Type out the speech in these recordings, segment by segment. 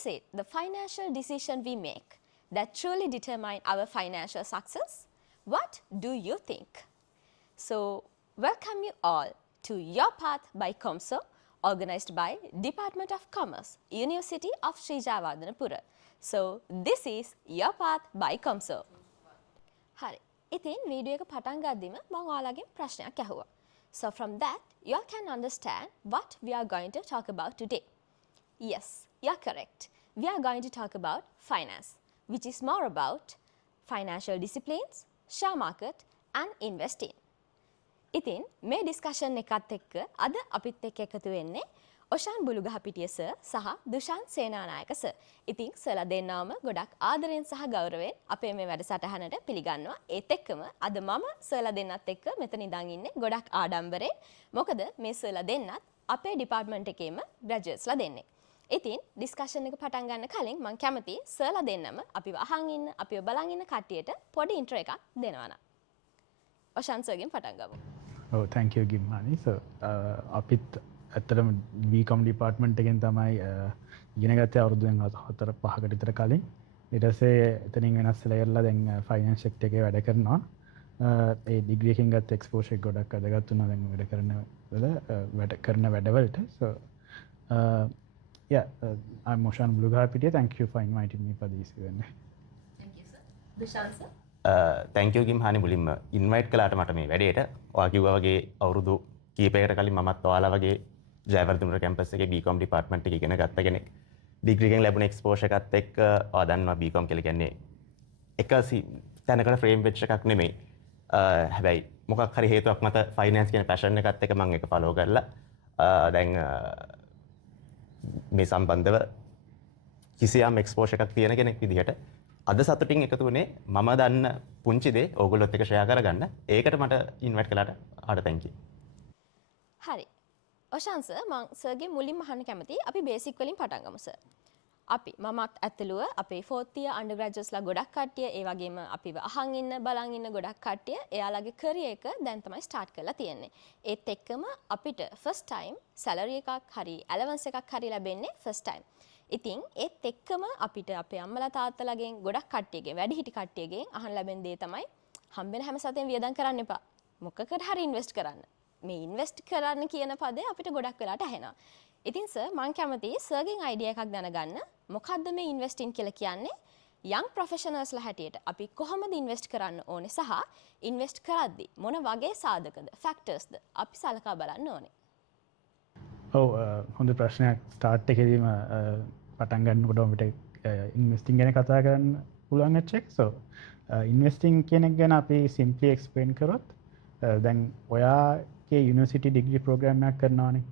Is it the financial decision we make that truly determine our financial success? What do you think? So, welcome you all to Your Path by COMSO, organized by Department of Commerce, University of Sri Jayawardenepura. So, this is Your Path by COMSO. හරි. ඉතින් video එක පටන් ගද්දිම මම ඔයාලගෙන් ප්‍රශ්නයක් අහුවා. So from that, you all can understand what we are going to talk about today. Yes, you are correct. We are going to talk about finance, which is more about financial disciplines, share market and investing. ඉතින් මේ discussion එකත් එක්ක අද අපිත් එක්ක එකතු වෙන්නේ ඔෂාන් බුලුගහපිටිය sir සහ දුෂාන් සේනානායක සර්. ඉතින් සර්ලා දෙන්නාම ගොඩක් ආදරෙන් සහ ගෞරවයෙන් අපේ මේ වැඩසටහනට පිළිගන්නවා. ඒත් එක්කම අද මම සර්ලා දෙන්නත් එක්ක මෙතන ඉඳන් ඉන්නේ ගොඩක් ආඩම්බරෙන්. මොකද මේ සර්ලා දෙන්නත් අපේ ඩිපාර්ට්මන්ට් එකේම ග්‍රැජුවේට්ස්ලා දෙන්නේ. ඉතින් ඩිස්කෂන් එක පටන් ගන්න කලින් මම කැමතියි සර්ලා දෙන්නම අපිව අහන් ඉන්න, අපිව බලන් ඉන්න කට්ටියට පොඩි ඉන්ට්‍රෝ එකක් දෙනවා නම්. ඔෂාන් සර්ගෙන් පටන් ගමු. Oh, thank you Gimhani. So, අපිත් ඇත්තටම BCom department එකෙන් තමයි ඉගෙන ගත්තේ අවුරුදු 4-5කට විතර කලින්. ඊට පස්සේ එතනින් වෙනස් වෙලා ඉවරලා දැන් finance sector එකේ වැඩ කරනවා. ඒ degree එකෙන් ගත්ත exposure එක ගොඩක් වැදගත් වුණා දැන් වැඩ කරන වැඩවලට. So, I'm Oshan Bulugapitiya. Thank you for inviting me for this event. Thank you sir. Dushan sir. Thank you Gimhani මුලින්ම ඉන්වයිට් කළාට මට මේ වැඩේට. ඔයා කිව්වා වගේ අවුරුදු කීපයකට කලින් මමත් ඔයාලා වගේ ජයවර්ධනපුර කැම්පස් එකේ BCom ඩිපාර්ට්මන්ට් එකේ ඉගෙන ගත්ත කෙනෙක්. ඩිග්‍රී එකෙන් ලැබුණ එක්ස්පෝෂර් එකත් එක්ක ඔයා දන්නවා BCom කියලා කියන්නේ එක තැනකට ෆ්‍රේම් වෙච්ච එකක් නෙමෙයි. හැබැයි මොකක් හරි හේතුවක් මත ෆයිනෑන්ස් කියන පැෂන් එකත් එක්ක මම ඒක ෆලෝ කරලා දැන් මේ සම්බන්ධව කිසියම් එක්ස්පෝෂර් එකක් තියෙන කෙනෙක් විදිහට අද සතුටින් එකතු වුණේ මම දන්න පුංචි දේ ඕගොල්ලොත් එක්ක ෂෙයා කරගන්න. ඒකට මට ඉන්වයිට් කළාට ආට තැන්ක් යූ. හරි. ඔෂාන් සර් මම සර්ගේ මුලින්ම අහන්න කැමතියි. අපි බේසික් වලින් පටන් ගමු සර්. අපි මමත් ඇතුළුව අපේ 4th year undergraduatesලා ගොඩක් කට්ටිය ඒ වගේම අපිව අහන් ඉන්න බලන් ඉන්න ගොඩක් කට්ටිය එයාලගේ කරියර් එක දැන් තමයි ස්ටාර්ට් කරලා තියෙන්නේ. ඒත් එක්කම අපිට first time salary එකක් හරි allowance එකක් හරි ලැබෙන්නේ first time. ඉතින් ඒත් එක්කම අපිට අපේ අම්මලා තාත්තලාගෙන් ගොඩක් කට්ටියගෙන් වැඩිහිටි කට්ටියගෙන් අහන්න ලැබෙන දේ තමයි හම්බෙන හැම සතෙන් වියදම් කරන්න එපා. මොකකට හරි ඉන්වෙස්ට් කරන්න. මේ ඉන්වෙස්ට් කරන්න කියන පදේ අපිට ගොඩක් වෙලාට ඇහෙනවා. ඉතින් සර් මම කැමතියි සර්ගෙන් අයිඩියා එකක් දැනගන්න. මොකද්ද මේ ඉන්වෙස්ටිං කියලා කියන්නේ? young professionalsලා හැටියට අපි කොහොමද ඉන්වෙස්ට් කරන්න ඕනේ සහ ඉන්වෙස්ට් කරද්දී මොන වගේ සාධකද ෆැක්ටර්ස්ද අපි සලකා බලන්න ඕනේ. ඔව් හොඳ ප්‍රශ්නයක් ස්ටාර්ට් එකේදීම පටන් ගන්නකොට අපිට ඉන්වෙස්ටිං ගැන කතා කරන්න පුළුවන් එකක්. So ඉන්වෙස්ටිං කියන එක ගැන අපි simply explain කරොත් දැන් ඔයාගේ යුනිවර්සිටි ඩිග්‍රී ප්‍රෝග්‍රෑම් එකක් කරනවානේ.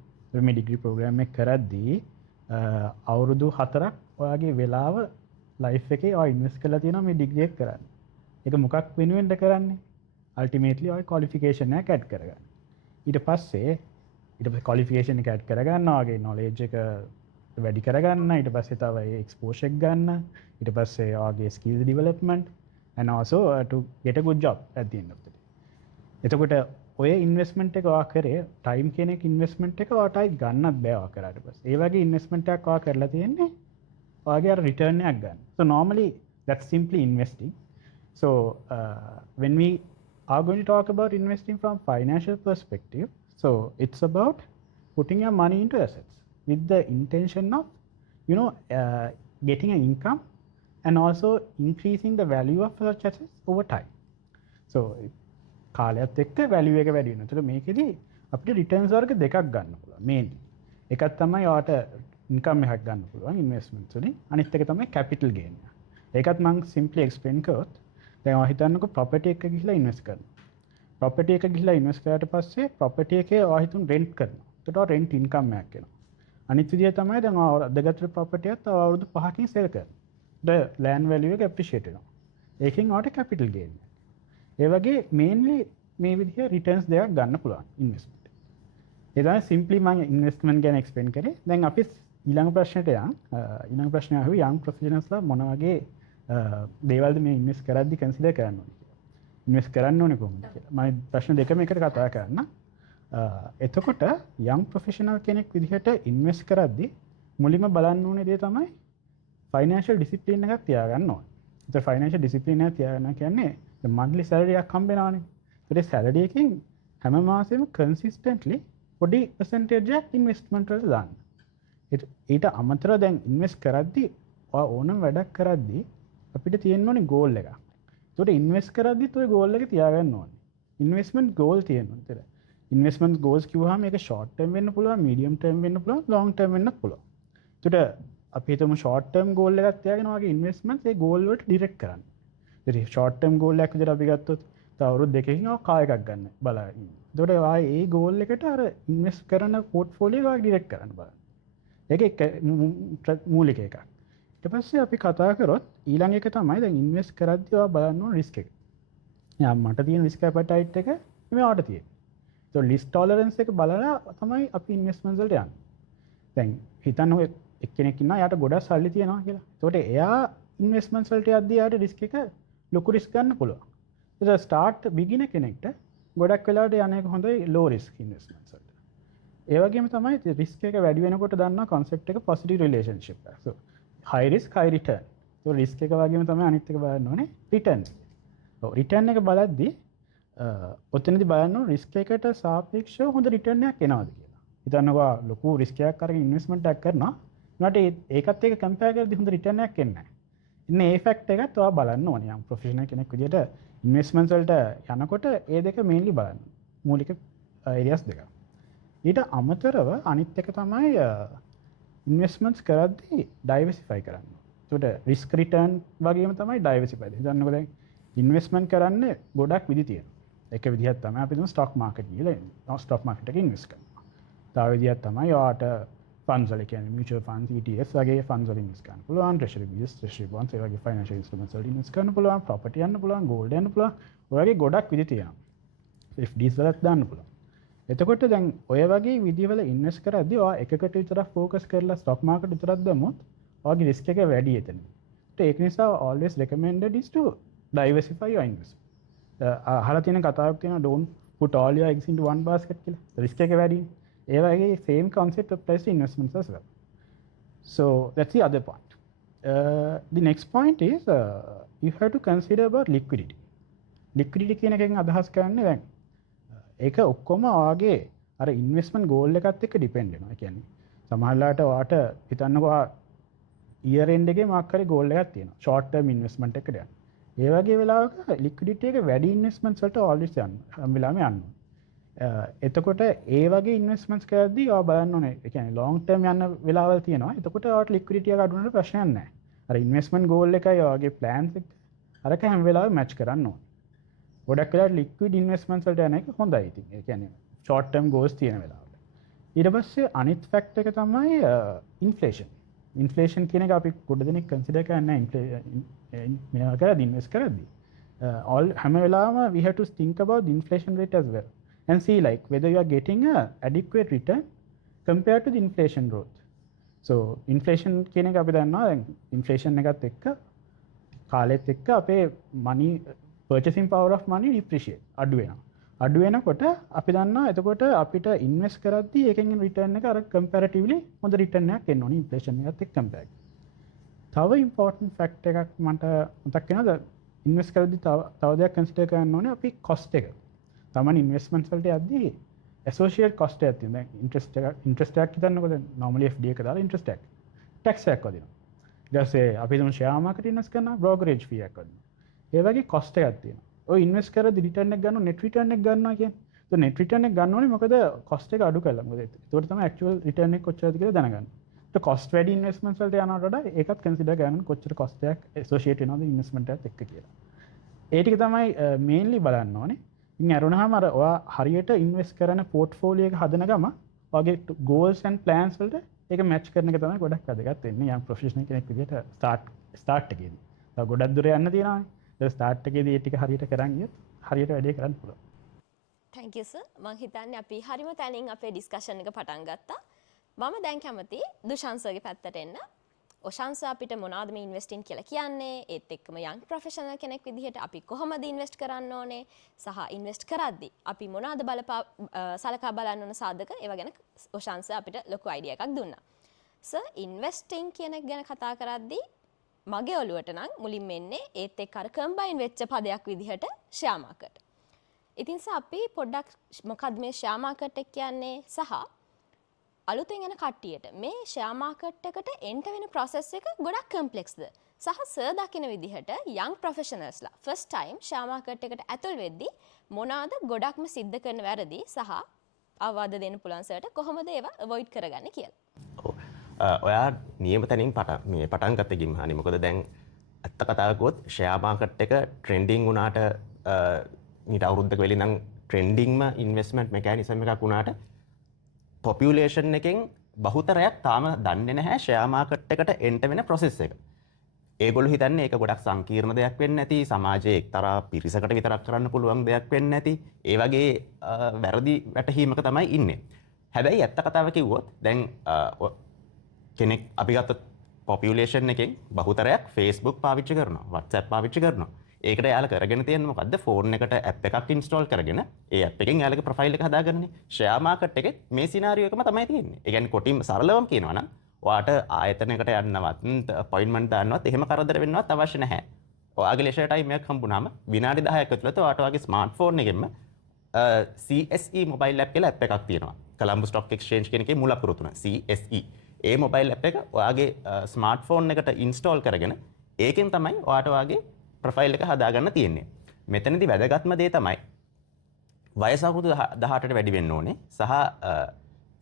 මේ ඩිග්‍රී ප්‍රෝග්‍රෑම් එක කරද්දී අවුරුදු 4ක් ඔයාගේ වෙලාව ලයිෆ් එකේ ඔයා ඉන්වෙස්ට් කරලා තියෙනවා මේ ඩිග්‍රී එක කරන්න. ඒක මොකක් වෙනුවෙන්ද කරන්නේ? අල්ටිමේට්ලි ඔය ක්වොලිෆිකේෂන් එක ඇඩ් කරගන්න. ඊට පස්සේ ක්වොලිෆිකේෂන් එක ඇඩ් කරගන්න ඔයාගේ knowledge එක වැඩි කරගන්න, ඊට පස්සේ තව exposure එක ගන්න, ඊට පස්සේ ඔයාගේ skill development and also to get a good job at the end of the day. එතකොට ඔය ඉන්වෙස්ට්මන්ට් එක ඔයා කරේ ටයිම් කියන එක ඉන්වෙස්ට්මන්ට් එක ඔයාටයි ගන්නත් බෑ ඔයා කරාට පස්සේ. ඒ වගේ ඉන්වෙස්ට්මන්ට් එකක් ඔයා කරලා තියෙන්නේ ඔයාගේ අර රිටර්න් එකක් ගන්න. So normally that's simply investing. So when we are going to talk about investing from financial perspective, so it's about putting your money into assets with the intention of getting an income and also increasing the value of such assets over time. So කාලයත් එක්ක value එක වැඩි වෙනවා. ඒතකොට මේකෙදි අපිට රිටර්න්ස් වර්ග දෙකක් ගන්න පුළුවන් මේන්ලි. එකක් තමයි ඔයාට ඉන්කම් එකක් ගන්න පුළුවන් ඉන්වෙස්ට්මන්ට්ස් වලින්. අනිත් එක තමයි කැපිටල් ගේන් එක. ඒකත් මම සිම්ප්ලි එක්ස්ප්ලেইন කරොත් දැන් ඔයා හිතන්නකෝ ප්‍රොපර්ටි එකක ගිහිල්ලා ඉන්වෙස්ට් කරනවා. ප්‍රොපර්ටි එකක ගිහිල්ලා ඉන්වෙස්ට් කරාට පස්සේ ප්‍රොපර්ටි එකේ ඔයා හිතුන් රෙන්ට් කරනවා. ඒකට රෙන්ට් ඉන්කම් එකක් එනවා. අනිත් විදිය තමයි දැන් ඔයා අදගත්තු ප්‍රොපර්ටි එකත් අවුරුදු 5කින් සෙල් කරනවා. the land value එක appreciate වෙනවා. ඒකෙන් ඔයාට capital gain එක. ඒ වගේ mainly මේ විදිහේ returns දෙකක් ගන්න පුළුවන් investment. ඒ තමයි simply මම investment ගැන explain කරේ. දැන් අපි ඊළඟ ප්‍රශ්නෙට යන්. ඊළඟ ප්‍රශ්නය අහුවේ young professionalsලා මොන වගේ දේවල්ද මේ invest කරද්දි consider කරන්න ඕනේ කියලා. invest කරන්න ඕනේ කොහොමද කියලා. මම ප්‍රශ්න දෙකම එකට කතා කරන්න. එතකොට young professional කෙනෙක් විදිහට invest කරද්දි මුලින්ම බලන්න ඕනේ දේ තමයි ෆයිනෑන්ෂල් ඩිසිප්ලින් එකක් තියාගන්න ඕන. ඒතර ෆයිනෑන්ෂල් ඩිසිප්ලින් එක තියාගන්න කියන්නේ මන්ත්ලි සැලරි එකක් හම්බෙනවානේ. ඒතර සැලරි එකෙන් හැම මාසෙම කන්සිස්ටන්ට්ලි පොඩි පර්සන්ටේජ් එකක් ඉන්වෙස්ට්මන්ට් වලට දාන්න. ඊට අමතරව දැන් ඉන්වෙස්ට් කරද්දී ඕනම වැඩක් කරද්දී අපිට තියෙන්න ඕනේ ගෝල් එකක්. ඒකට ඉන්වෙස්ට් කරද්දිත් ওই ගෝල් එක තියාගන්න ඕනේ. ඉන්වෙස්ට්මන්ට් ගෝල් තියෙනවා. ඒතර ඉන්වෙස්ට්මන්ට් ගෝල්ස් කිව්වහම මේක ෂෝට් ටර්ම් වෙන්න පුළුවන්, මීඩියම් ටර්ම් වෙන්න පුළුවන්, ලොන්ග් ටර්ම් වෙන්නත් පුළුවන්. ඒකට අපි හිතමු ෂෝට් ටර්ම් ගෝල් එකක් තියාගෙන වගේ ඉන්වෙස්ට්මන්ට්ස් ඒ ගෝල් වලට ඩිරෙක්ට් කරන්න. ඉතින් ෂෝට් ටර්ම් ගෝල් එකක් විදිහට අපි ගත්තොත් තව අවුරුදු දෙකකින් ඔය කාර් එකක් ගන්න බලන්න. ඒකට ආයේ ඒ ගෝල් එකට අර ඉන්වෙස්ට් කරන පෝර්ට්ෆෝලියෝ එක ඩිරෙක්ට් කරන්න බලන්න. ඒක මූලික එකක්. ඊට පස්සේ අපි කතා කරොත් ඊළඟ එක තමයි දැන් ඉන්වෙස්ට් කරද්දී ඔයා බලන්න ඕන රිස්ක් එක. දැන් මට තියෙන රිස්ක් ඇපටයිට් එක මෙයාට තියෙනවා. So රිස්ක් ටොලරන්ස් එක බලලා තමයි අපි ඉන්වෙස්ට්මන්ට්ස් වලට යන්නේ. දැන් හිතන්න ඔය එක්කෙනෙක් ඉන්නවා යාට ගොඩක් සල්ලි තියෙනවා කියලා. ඒකට එයා ඉන්වෙස්ට්මන්ට්ස් වලට යද්දී යාට රිස්ක් එක ලොකු රිස්ක් ගන්න පුළුවන්. ඒක ස්ටාර්ට් බිගිනර් කෙනෙක්ට ගොඩක් වෙලාවට යන එක හොඳයි ලෝ රිස්ක් ඉන්වෙස්ට්මන්ට්ස් වලට. ඒ වගේම තමයි රිස්ක් එක වැඩි වෙනකොට දන්නා concept එක positive relationship එක. So high risk high return. So risk එක වගේම තමයි අනිත් එක බලන්න ඕනේ return. ඔව් return එක බලද්දී ඔතනදී බලන්න ඕනේ risk එකට සාපේක්ෂව හොඳ return එකක් එනවාද කියලා. හිතන්නකෝ ලොකු risk එකක් අරගෙන investment එකක් කරනවා. උනාට ඒකත් එක්ක compare කරද්දී හොඳ return එකක් එන්නේ නැහැ. ඉන්න ඒ fact එකත් ඔයා බලන්න ඕනේ. යම් professional කෙනෙක් විදිහට investments වලට යනකොට ඒ දෙක mainly බලන්න. මූලික areas දෙක. ඊට අමතරව අනිත් එක තමයි ඉන්වෙස්ට්මන්ට්ස් කරද්දී ඩයිවර්සිෆයි කරන්න. ඒකට රිස්ක් රිටර්න් වගේම තමයි ඩයිවර්සිෆයි. හිතන්නකෝ දැන් ඉන්වෙස්ට්මන්ට් කරන්න ගොඩක් විදි තියෙනවා. එක විදිහක් තමයි අපි දුන්න ස්ටොක් මාකට් ගිහලා ස්ටොක් මාකට් එකේ ඉන්වෙස්ට් කරනවා. තව විදිහක් තමයි ඔයාට ෆන්ඩ්ස් වල කියන්නේ මියුචුවල් ෆන්ඩ්ස් ETFs වගේ ෆන්ඩ්ස් වල ඉන්වෙස්ට් කරන්න පුළුවන්. ට්‍රෙෂරි බිල්ස්, ට්‍රෙෂරි බොන්ඩ්ස් ඒ වගේ ෆයිනෑන්ෂල් ඉන්ස්ට්‍රුමන්ට්ස් වල ඉන්වෙස්ට් කරන්න පුළුවන්. ප්‍රොපර්ටි යන්න පුළුවන්, ගෝල්ඩ් යන්න පුළුවන්. ඔය වගේ ගොඩක් විදි තියෙනවා. FDs වලත් දාන්න පුළුවන්. එතකොට දැන් ඔය වගේ විදිහවල ඉන්වෙස්ට් කරද්දී ඔයා එකකට විතරක් ફોකස් කරලා ස්ටොක් මාකට් විතරක් දැම්මොත් ඔයාගේ රිස්ක් එක වැඩි එතන. ඒක නිසා always recommended is to diversify your investment. අහලා තියෙන කතාවක් තියෙනවා don't put all your eggs into one basket කියලා. රිස්ක් එක වැඩි. ඒ වගේ same concept applies to investments as well. So that's the other point. The next point is you have to consider about liquidity. Liquidity කියන එකෙන් අදහස් කරන්නේ දැන් ඒක ඔක්කොම ඔයාගේ අර ඉන්වෙස්ට්මන්ට් ගෝල් එකත් එක්ක ඩිපෙන්ඩ් වෙනවා. ඒ කියන්නේ සමහරවිට ඔයාට හිතන්නකෝ ඉයර් එන්ඩ් එකේ මාක් කරේ ගෝල් එකක් තියෙනවා. ෂෝට් ටර්ම් ඉන්වෙස්ට්මන්ට් එකකට යන්න. ඒ වගේ වෙලාවක ලික්විඩිටි එක වැඩි ඉන්වෙස්ට්මන්ට්ස් වලට ඔල්වෙස් යන්න. හැම වෙලාවෙම යන්න. එතකොට ඒ වගේ ඉන්වෙස්ට්මන්ට්ස් කරද්දී ඔයා බලන්න ඕනේ. ඒ කියන්නේ ලොන්ග් ටර්ම් යන වෙලාවල් තියෙනවා. එතකොට ඔයාට ලික්විඩිටි එක අඩු වෙනකොට ප්‍රශ්නයක් නැහැ. අර ඉන්වෙස්ට්මන්ට් ගෝල් එකයි ඔයාගේ ප්ලෑන්ස් එක අරක හැම වෙලාවෙම මැච් කරන්න ඕනේ. ගොඩක් වෙලාවට ලික්විඩ් ඉන්වෙස්ට්මන්ට්ස් වලට යන එක හොඳයි ඉතින්. ඒ කියන්නේ ෂෝට් ටර්ම් ගෝල්ස් තියෙන වෙලාවට. ඊට පස්සේ අනිත් ෆැක්ටර් එක තමයි ඉන්ෆ්ලේෂන්. ඉන්ෆ්ලේෂන් කියන එක අපි පොඩ්ඩ දෙනෙක් කන්සිඩර් කරන්නේ මේවා කරද්දී ඉන්වෙස්ට් කරද්දී. හැම වෙලාවෙම we have to think about the inflation rate as well and see like whether you are getting a adequate return compared to the inflation growth. So inflation කියන එක අපි දන්නවා දැන් inflation එකත් එක්ක කාලෙත් එක්ක අපේ money purchasing power of money depreciate අඩු වෙනවා. අඩු වෙනකොට අපි දන්නවා එතකොට අපිට ඉන්වෙස්ට් කරද්දී ඒකෙන් රිටර්න් එක අර කම්පැරටිව්ලි හොඳ රිටර්න් එකක් එන්න ඕනේ ඉන්ෆ්ලේෂන් එකත් එක්ක කම්පෙයාර් කරලා. තව ඉම්පෝටන්ට් ෆැක්ටර් එකක් මට මතක් වෙනවා ඉන්වෙස්ට් කරද්දී තව දෙයක් කන්සිඩර් කරන්න ඕනේ අපි කොස්ට් එක. තමන් ඉන්වෙස්ට්මන්ට්ස් වලට යද්දී ඇසෝෂියේට් කොස්ට් එකක් තියෙනවා. දැන් ඉන්ට්‍රස්ට් එකක් හිතන්නකෝ දැන් normally FD එක දාලා ඉන්ට්‍රස්ට් එකක්. ටැක්ස් එකක් වදිනවා. ඊට පස්සේ අපි දුන්න ෂෙයාර් මාකට් ඉන්වෙස්ට් කරනවා බ්‍රෝකරේජ් ෆී එකක් වදිනවා. ඒ වගේ කොස්ට් එකක් තියෙනවා. ඔය ඉන්වෙස්ට් කරද්දී රිටර්න් එක ගන්නවා net return එක ගන්නවා කියන්නේ. તો net return එක ගන්න ඕනේ මොකද cost එක අඩු කරලා. මොකද ඒකට තමයි actual return එක කොච්චරද කියලා දැනගන්න. તો cost වැඩි investments වලට යනවට වඩා ඒකත් consider කරගන්න කොච්චර cost එකක් associate වෙනවද investment එකත් එක්ක කියලා. ඒ ටික තමයි mainly බලන්න ඕනේ. ඉතින් අරුණාම අර ඔයා හරියට invest කරන portfolio එක හදන ගම ඔයාගේ goals and plans වලට ඒක match කරන එක තමයි ගොඩක් වැදගත් වෙන්නේ. යම් professional කෙනෙක් විදිහට start එකේදී. තව ගොඩක් දුර යන්න තියෙනවානේ. ඒ start එකේදී ඒ ටික හරියට කරන් ගියොත් හරියට වැඩේ කරන්න පුළුවන්. Thank you sir. මම හිතන්නේ අපි හරිම තැනින් අපේ ඩිස්කෂන් එක පටන් ගත්තා. මම දැන් කැමති දුෂාන්සර්ගේ පැත්තට එන්න. ඔෂාන්ස අපිට මොනවද මේ ඉන්වෙස්ටින් කියලා කියන්නේ? ඒත් එක්කම යං ප්‍රොෆෙෂනල් කෙනෙක් විදිහට අපි කොහොමද ඉන්වෙස්ට් කරන්න ඕනේ? සහ ඉන්වෙස්ට් කරද්දී අපි මොනවද සලකා බලන්න ඕන සාධක? ඒව ගැන ඔෂාන්ස අපිට ලොකු අයිඩියා එකක් දුන්නා. සර් ඉන්වෙස්ටිං කියන එක ගැන කතා කරද්දී මගේ ඔළුවට නම් මුලින්ම එන්නේ ඒත් එක්ක අර කම්බයින් වෙච්ච පදයක් විදිහට ෂෙයා මාකට්. ඉතින් අපි පොඩ්ඩක් මොකක්ද මේ ෂෙයා මාකට් එක කියන්නේ සහ අලුතෙන් එන කට්ටියට මේ ෂෙයා මාකට් එකට එන්ටර් වෙන process එක ගොඩක් කම්ප්ලෙක්ස්ද සහ සර් දකින විදිහට young professionalsලා first time share market එකට ඇතුල් වෙද්දී මොනවාද ගොඩක්ම සිද්ධ කරන වැරදි සහ අවවාද දෙන්න පුළුවන් සර්ට කොහොමද ඒවා avoid කරගන්නේ කියලා. ඔයා නියම තැනින් පටන් ගත්ත ගිම්හානි. මොකද දැන් ඇත්ත කතාව කිව්වොත් ෂෙයා මාකට් එක ට්‍රෙන්ඩින් වුණාට ඊට අවුරුද්දක වෙලී නම් ට්‍රෙන්ඩින්ම ඉන්වෙස්ට්මන්ට් මෙකැනිසම් එකක් වුණාට පොපියුලේෂන් එකෙන් බහුතරයක් තාම දන්නේ නැහැ ෂෙයා මාකට් එකට එන්ටර් වෙන process එක. ඒගොල්ලෝ හිතන්නේ ඒක ගොඩක් සංකීර්ණ දෙයක් වෙන්නේ නැති, සමාජයේ එක්තරා පිරිසකට විතරක් කරන්න පුළුවන් දෙයක් වෙන්නේ නැති, ඒ වගේ වැරදි වැටහීමක තමයි ඉන්නේ. හැබැයි ඇත්ත කතාව කිව්වොත් දැන් කෙනෙක් අපි ගත්ත පොපියුලේෂන් එකෙන් බහුතරයක් Facebook පාවිච්චි කරනවා, WhatsApp පාවිච්චි කරනවා. ඒකට යාලා කරගෙන තියෙන්නේ මොකද්ද? ෆෝන් එකට ඇප් එකක් ඉන්ස්ටෝල් කරගෙන ඒ ඇප් එකෙන් යාලගේ ප්‍රොෆයිල් එක හදාගන්නේ. ෂෙයා මාකට් එකෙත් මේ සිනාරියෝ එකම තමයි තියෙන්නේ. ඒ කියන්නේ කොටිම සරලවම කියනවා නම් ඔයාට ආයතනයකට යන්නවත්, අපොයින්ට්මන්ට් දාන්නවත් එහෙම කරදර වෙන්නවත් අවශ්‍ය නැහැ. ඔයාගේ ලෙෂර් ටයිම් එකක් හම්බුනාම විනාඩි 10ක් ඇතුළත ඔයාට ඔයාගේ ස්මාර්ට්ෆෝන් එකෙන්ම CSE මොබයිල් ඇප් කියලා ඇප් එකක් තියෙනවා. කොලම්බෝ ස්ටොක් එක්ස්චේන්ජ් කියන එකේ මුල අකුරු තුන CSE. ඒ මොබයිල් ඇප් එක ඔයාගේ ස්මාර්ට්ෆෝන් එකට ඉන්ස්ටෝල් කරගෙන ඒකෙන් තමයි ඔයාට ඔයාගේ ප්‍රොෆයිල් එක හදාගන්න තියෙන්නේ. මෙතනදී වැදගත්ම දේ තමයි වයස අවුරුදු 18ට වැඩි වෙන්න ඕනේ සහ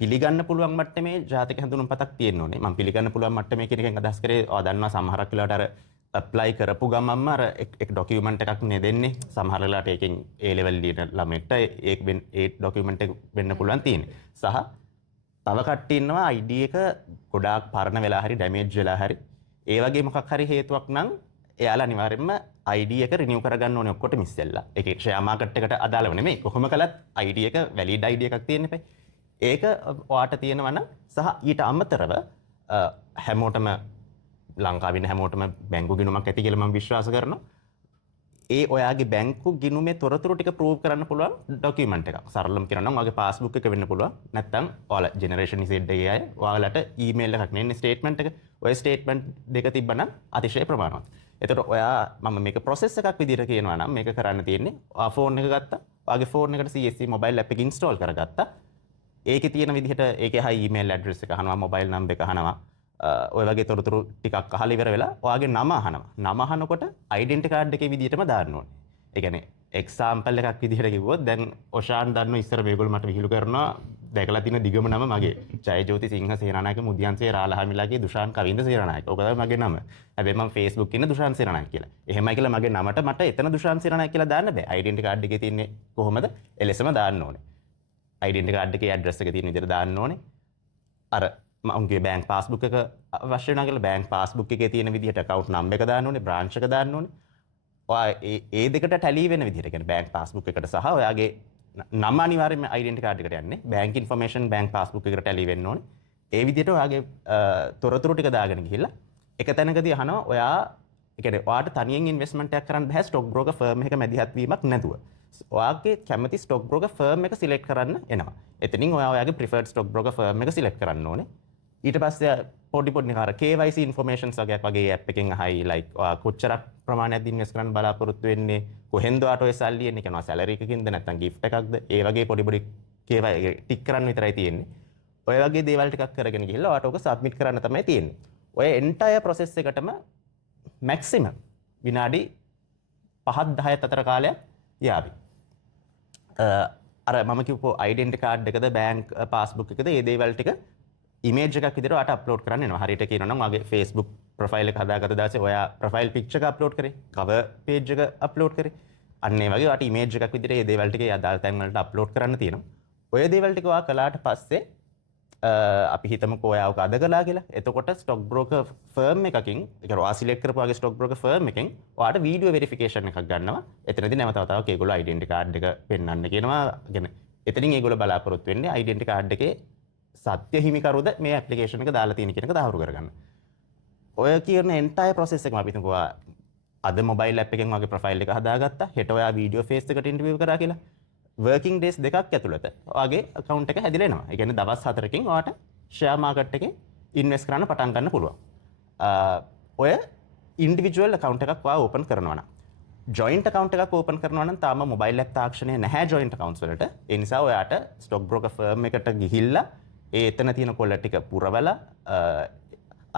පිළිගන්න පුළුවන් මට්ටමේ ජාතික හැඳුනුම්පතක් තියෙන්න ඕනේ. මම පිළිගන්න පුළුවන් මට්ටමේ කියන එකෙන් අදහස් කරේ ඔයා දන්නවා සමහරක් වෙලාවට අර ඇප්ලයි කරපු ගමන්ම අර එක් ඩොකියුමන්ට් එකක් නේ දෙන්නේ. සමහර වෙලාවට ඒකෙන් A level ලියන ළමෙක්ට ඒ ඩොකියුමන්ට් එක වෙන්න පුළුවන් තියෙන්නේ. සහ තව කට්ටිය ඉන්නවා ID එක ගොඩාක් පරණ වෙලා හරි ඩැමේජ් වෙලා හරි ඒ වගේ මොකක් හරි හේතුවක් නම් එයාලා අනිවාර්යයෙන්ම ID එක රිනිව් කරගන්න ඕනේ ඔක්කොටම ඉස්සෙල්ලා. ඒකේ ෂෙයා මාකට් එකට අදාළව නෙමෙයි. කොහොම කළත් ID එක වැලිඩ් ID එකක් තියෙන්න එපා. ඒක ඔයාට තියෙනවා නම් සහ ඊට අමතරව හැමෝටම ලංකාවේ ඉන්න හැමෝටම බැංකු ගිණුමක් ඇති කියලා මම විශ්වාස කරනවා. ඒ ඔයාගේ බැංකු ගිණුමේ තොරතුරු ටික ප්‍රූව් කරන්න පුළුවන් ඩොකියුමන්ට් එකක්. සරලම කියනවා නම් ඔයාගේ පාස්බුක් එක වෙන්න පුළුවන්. නැත්නම් ඔයාලා ජෙනරේෂන් Z එකේ අය ඔයාලට ඊමේල් එකක් නෙන්නේ ස්ටේට්මන්ට් එක. ඔය ස්ටේට්මන්ට් දෙක තිබ්බනම් අතිශය ප්‍රමාණවත්. එතකොට ඔයා මම මේක process එකක් විදිහට කියනවා නම් මේක කරන්න තියෙන්නේ ඔයා ෆෝන් එක ගත්තා. ඔයාගේ ෆෝන් එකට CSE මොබයිල් ඇප් එක ඉන්ස්ටෝල් කරගත්තා. ඒකේ තියෙන විදිහට ඒකේ හයි ඊමේල් ඇඩ්‍රස් එක අහනවා, මොබයිල් නම්බර් එක අහනවා. ඔය වගේ තොරතුරු ටිකක් අහලා ඉවර වෙලා ඔයාගේ නම අහනවා. නම අහනකොට ඩෙන්ටිටි කාඩ් එකේ විදිහටම දාන්න ඕනේ. ඒ කියන්නේ එක්සැම්පල් එකක් විදිහට කිව්වොත් දැන් ඔෂාන් දන්නෝ ඉස්සර මේගොල්ලෝ මට විහිළු කරනවා දැකලා තියෙන දිගම නම මගේ ජයජෝති සිංහ සේනානායක මුදියන්සේ රාලහාමිලාගේ දුෂාන් කවින්ද සේනානායක. ඕක තමයි මගේ නම. හැබැයි මම Facebook ඉන්න දුෂාන් සේනානායක කියලා. එහෙමයි කියලා මගේ නමට මට එතන දුෂාන් සේනානායක කියලා දාන්න බෑ. ඩෙන්ටිටි කාඩ් එකේ තියෙන්නේ කොහොමද? එලෙසම දාන්න ඕනේ. ඩෙන්ටිටි කාඩ් එකේ ඇඩ්‍රස් එක තියෙන විදිහට දාන්න ඕනේ. අර මගේ බෑන්ක් පාස්බුක් එක අවශ්‍ය වෙනවා කියලා බෑන්ක් පාස්බුක් එකේ තියෙන විදිහට account number එක දාන්න ඕනේ, branch එක දාන්න ඕනේ. ඔයා ඒ දෙකට ටැලි වෙන විදිහට කියන්නේ බෑන්ක් පාස්බුක් එකට සහ ඔයාගේ නම අනිවාර්යයෙන්ම ඩෙන්ටිටි කාඩ් එකට යන්නේ. බෑන්ක් ඉන්ෆර්මේෂන් බෑන්ක් පාස්බුක් එකට ටැලි වෙන්න ඕනේ. ඒ විදිහට ඔයාගේ තොරතුරු ටික දාගෙන ගිහිල්ලා එක තැනකදී අහනවා ඔයා ඒ කියන්නේ ඔයාට තනියෙන් ඉන්වෙස්ට්මන්ට් එකක් කරන්න බෑ ස්ටොක් බ්‍රෝකර් ෆර්ම් එකක මැදිහත් වීමක් නැතුව. ඔයාගේ කැමති ස්ටොක් බ්‍රෝකර් ෆර්ම් එක සිලෙක්ට් කරන්න එනවා. එතනින් ඔයා ඔයාගේ ප්‍රිෆර්ඩ් ස්ටොක් බ්‍රෝකර් ෆර්ම් එක සිලෙක්ට් කරන්න ඕනේ. ඊට පස්සේ පොඩි නිකාර KYC ඉන්ෆර්මේෂන්ස් වගේක් වගේ ඇප් එකෙන් අහයි ලයික් කොච්චර ප්‍රමාණයක් ඉන්වෙස්ට් කරන්න බලාපොරොත්තු වෙන්නේ කොහෙන්ද ඔයාට ඔය සල්ලි එන්නේ කියනවා සැලරි එකකින්ද නැත්නම් ගිෆ්ට් එකක්ද ඒ වගේ පොඩි KYC ටික් කරන්න විතරයි තියෙන්නේ. ඔය වගේ දේවල් ටිකක් කරගෙන ගිහලා ඔයාට ඔක සබ්මිට් කරන්න තමයි තියෙන්නේ. ඔය එන්ටයර් process එකටම මැක්සිමම් විනාඩි 5-10 අතර කාලයක් යාවි. අර මම කිව්වෝ ඩෙන්ටිටි කාඩ් එකද බෑන්ක් පාස්බුක් එකද මේ දේවල් ටික ඉමේජ් එකක් විදිහට ඔයාට අප්ලෝඩ් කරන්න එනවා. හරියට කියනවා නම් ඔයාගේ Facebook ප්‍රොෆයිල් එක හදාගත්ත දාසේ ඔයා ප්‍රොෆයිල් පික්චර් එක අප්ලෝඩ් කරේ, කවර් පේජ් එක අප්ලෝඩ් කරේ. අන්න ඒ වගේ ඔයාට ඉමේජ් එකක් විදිහට මේ දේවල් ටික අදාළ තැන් වලට අප්ලෝඩ් කරන්න තියෙනවා. ඔය දේවල් ටික ඔයා කළාට පස්සේ අපි හිතමුකෝ ඔයා ඔක අද කළා කියලා. එතකොට ස්ටොක් බ්‍රෝකර් ෆර්ම් එකකින්, ඒ කියන්නේ ඔයා සිලෙක්ට් කරපු ඔයාගේ ස්ටොක් බ්‍රෝකර් ෆර්ම් එකෙන් ඔයාට වීඩියෝ වෙරිෆිකේෂන් එකක් ගන්නවා. එතනදී නැවත වතාවක් ඒගොල්ලෝ ඩෙන්ටිටි කාඩ් එක පෙන්වන්න කියනවා. يعني එතනින් ඒගොල්ලෝ බලාපොරොත්තු වෙන්නේ ඩෙන්ටිටි කාඩ් එකේ සත්‍ය හිමිකරුද මේ ඇප්ලිකේෂන් එක දාලා තියෙන කියන එක දහවුරු කරගන්න. ඔය කියන එන්ටයර් process එකම අපි හිතමුකෝ අද මොබයිල් ඇප් එකෙන් වගේ ප්‍රොෆයිල් එක හදාගත්තා. හෙට ඔයා වීඩියෝ ෆේස් එකට ඉන්ටර්විව් කරා කියලා. working days දෙකක් ඇතුළත ඔයාගේ account එක හැදිලා එනවා. ඒ කියන්නේ දවස් 4කින් ඔයාට share market එකේ invest කරන්න පටන් ගන්න පුළුවන්. ඔය ඉන්ඩිවිජුවල් account එකක් ඔයා open කරනවා නම් joint account එකක් open කරනවා නම් තාම mobile app තාක්ෂණය නැහැ joint accounts වලට. ඒ නිසා ඔයාට stock broker firm එකට ගිහිල්ලා ඒ එතන තියෙන කොල්ල ටික පුරවලා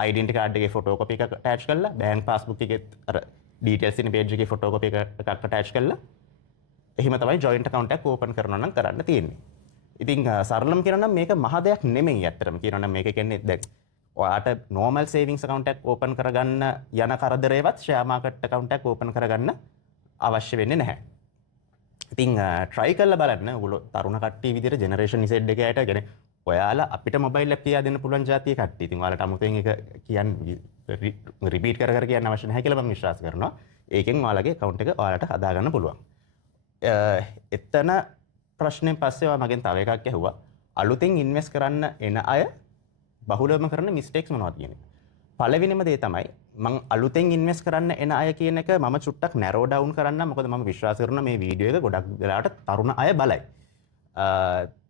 identity card එකේ photocopy එක attach කරලා bank passbook එකේ අර details ඉන්න page එකේ photocopy එකක් attach කරලා එහෙම තමයි joint account එකක් open කරනවා නම් කරන්න තියෙන්නේ. ඉතින් සරලම කියනවා නම් මේක මහ දෙයක් නෙමෙයි ඇත්තටම කියනවා නම් මේක කියන්නේ දැන් ඔයාට normal savings account එකක් open කරගන්න යන කරදරේවත් share market account එකක් open කරගන්න අවශ්‍ය වෙන්නේ නැහැ. ඉතින් try කරලා බලන්න ඔයගොල්ලෝ තරුණ කට්ටිය විදිහට generation Z එකේ අයට කියන්නේ ඔයාලා අපිට mobile app තියා දෙන්න පුළුවන් જાතිය කට්ටිය. ඉතින් ඔයාලට අමුතෙන් එක කියන්නේ repeat කර කර කියන්න අවශ්‍ය නැහැ කියලා මම විශ්වාස කරනවා. ඒකෙන් ඔයාලගේ account එක ඔයාලට හදා ගන්න පුළුවන්. එතන ප්‍රශ්නේ පස්සේ ඔයා මගෙන් තව එකක් ඇහුවා. අලුතෙන් invest කරන්න එන අය බහුලවම කරන mistakes මොනවද කියන එක. පළවෙනිම දේ තමයි මම අලුතෙන් invest කරන්න එන අය කියන එක මම චුට්ටක් narrow down කරන්න. මොකද මම විශ්වාස කරනවා මේ වීඩියෝ එක ගොඩක් වෙලාවට තරුණ අය බලයි.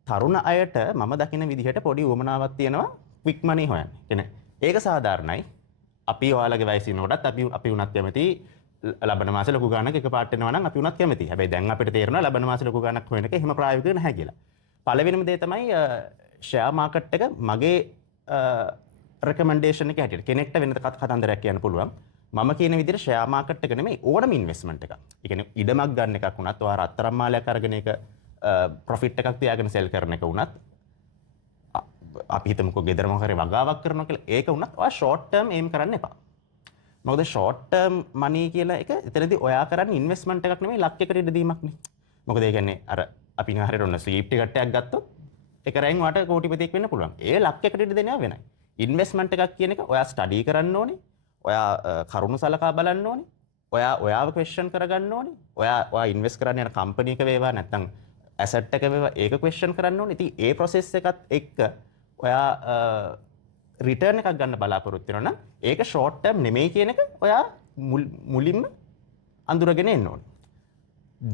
තරුණ අයට මම දකින විදිහට පොඩි උවමනාවක් තියෙනවා quick money හොයන්න. කියන්නේ ඒක සාධාරණයි. අපි ඔයාලගේ වයසේ ඉන්නකොටත් අපි උනත් කැමති ලබන මාසේ ලොකු ගාණක් එකපාරට එනවා නම් අපි උනත් කැමති. හැබැයි දැන් අපිට තේරෙනවා ලබන මාසේ ලොකු ගාණක් හොයන එක එහෙම ප්‍රායෝගිකව නැහැ කියලා. පළවෙනිම දේ තමයි share market එක මගේ recommendation එක හැටියට කෙනෙක්ට වෙන කතන්දරයක් කියන්න පුළුවන්. මම කියන විදිහට share market එක නෙමෙයි ඕනම investment එකක්. ඒ කියන්නේ ඉඩමක් ගන්න එකක් වුණත් ඔයා රත්තරන් මාලයක් අරගෙන ඒක ප්‍රොෆිට් එකක් තියාගෙන සෙල් කරන එක වුණත් අපි හිතමුකෝ ගෙදර මොකක් හරි වගාවක් කරනවා කියලා ඒක වුණත් ඔයා ෂෝට් ටර්ම් එයිම් කරන්න එපා. මොකද ෂෝට් ටර්ම් මනි කියලා එක එතනදී ඔයා කරන්නේ ඉන්වෙස්ට්මන්ට් එකක් නෙමෙයි ලක්යකට ඉඩ දීමක් නේ. මොකද ඒ කියන්නේ අර අපි හරියට ඔන්න ස්ලීප් ටිකට් එකක් ගත්තොත් ඒක රැන් වට කෝටිපතියෙක් වෙන්න පුළුවන්. ඒ ලක්යකට ඉඩ දෙනවා වෙනයි. ඉන්වෙස්ට්මන්ට් එකක් කියන එක ඔයා ස්ටඩි කරන්න ඕනේ. ඔයා කරුණු සලකා බලන්න ඕනේ. ඔයාව ක්වෙස්චන් කරගන්න ඕනේ. ඔයා ඉන්වෙස්ට් කරන්න යන කම්පැනි එක වේවා නැත්නම් ඇසට් එක වේවා ඒක ක්වෙස්චන් කරන්න ඕනේ. ඉතින් ඒ process එකත් එක්ක ඔයා රිටර්න් එකක් ගන්න බලාපොරොත්තු වෙනවා නම් ඒක ෂෝට් ටර්ම් නෙමෙයි කියන එක ඔයා මුලින්ම අඳුරගෙන එන්න ඕනේ.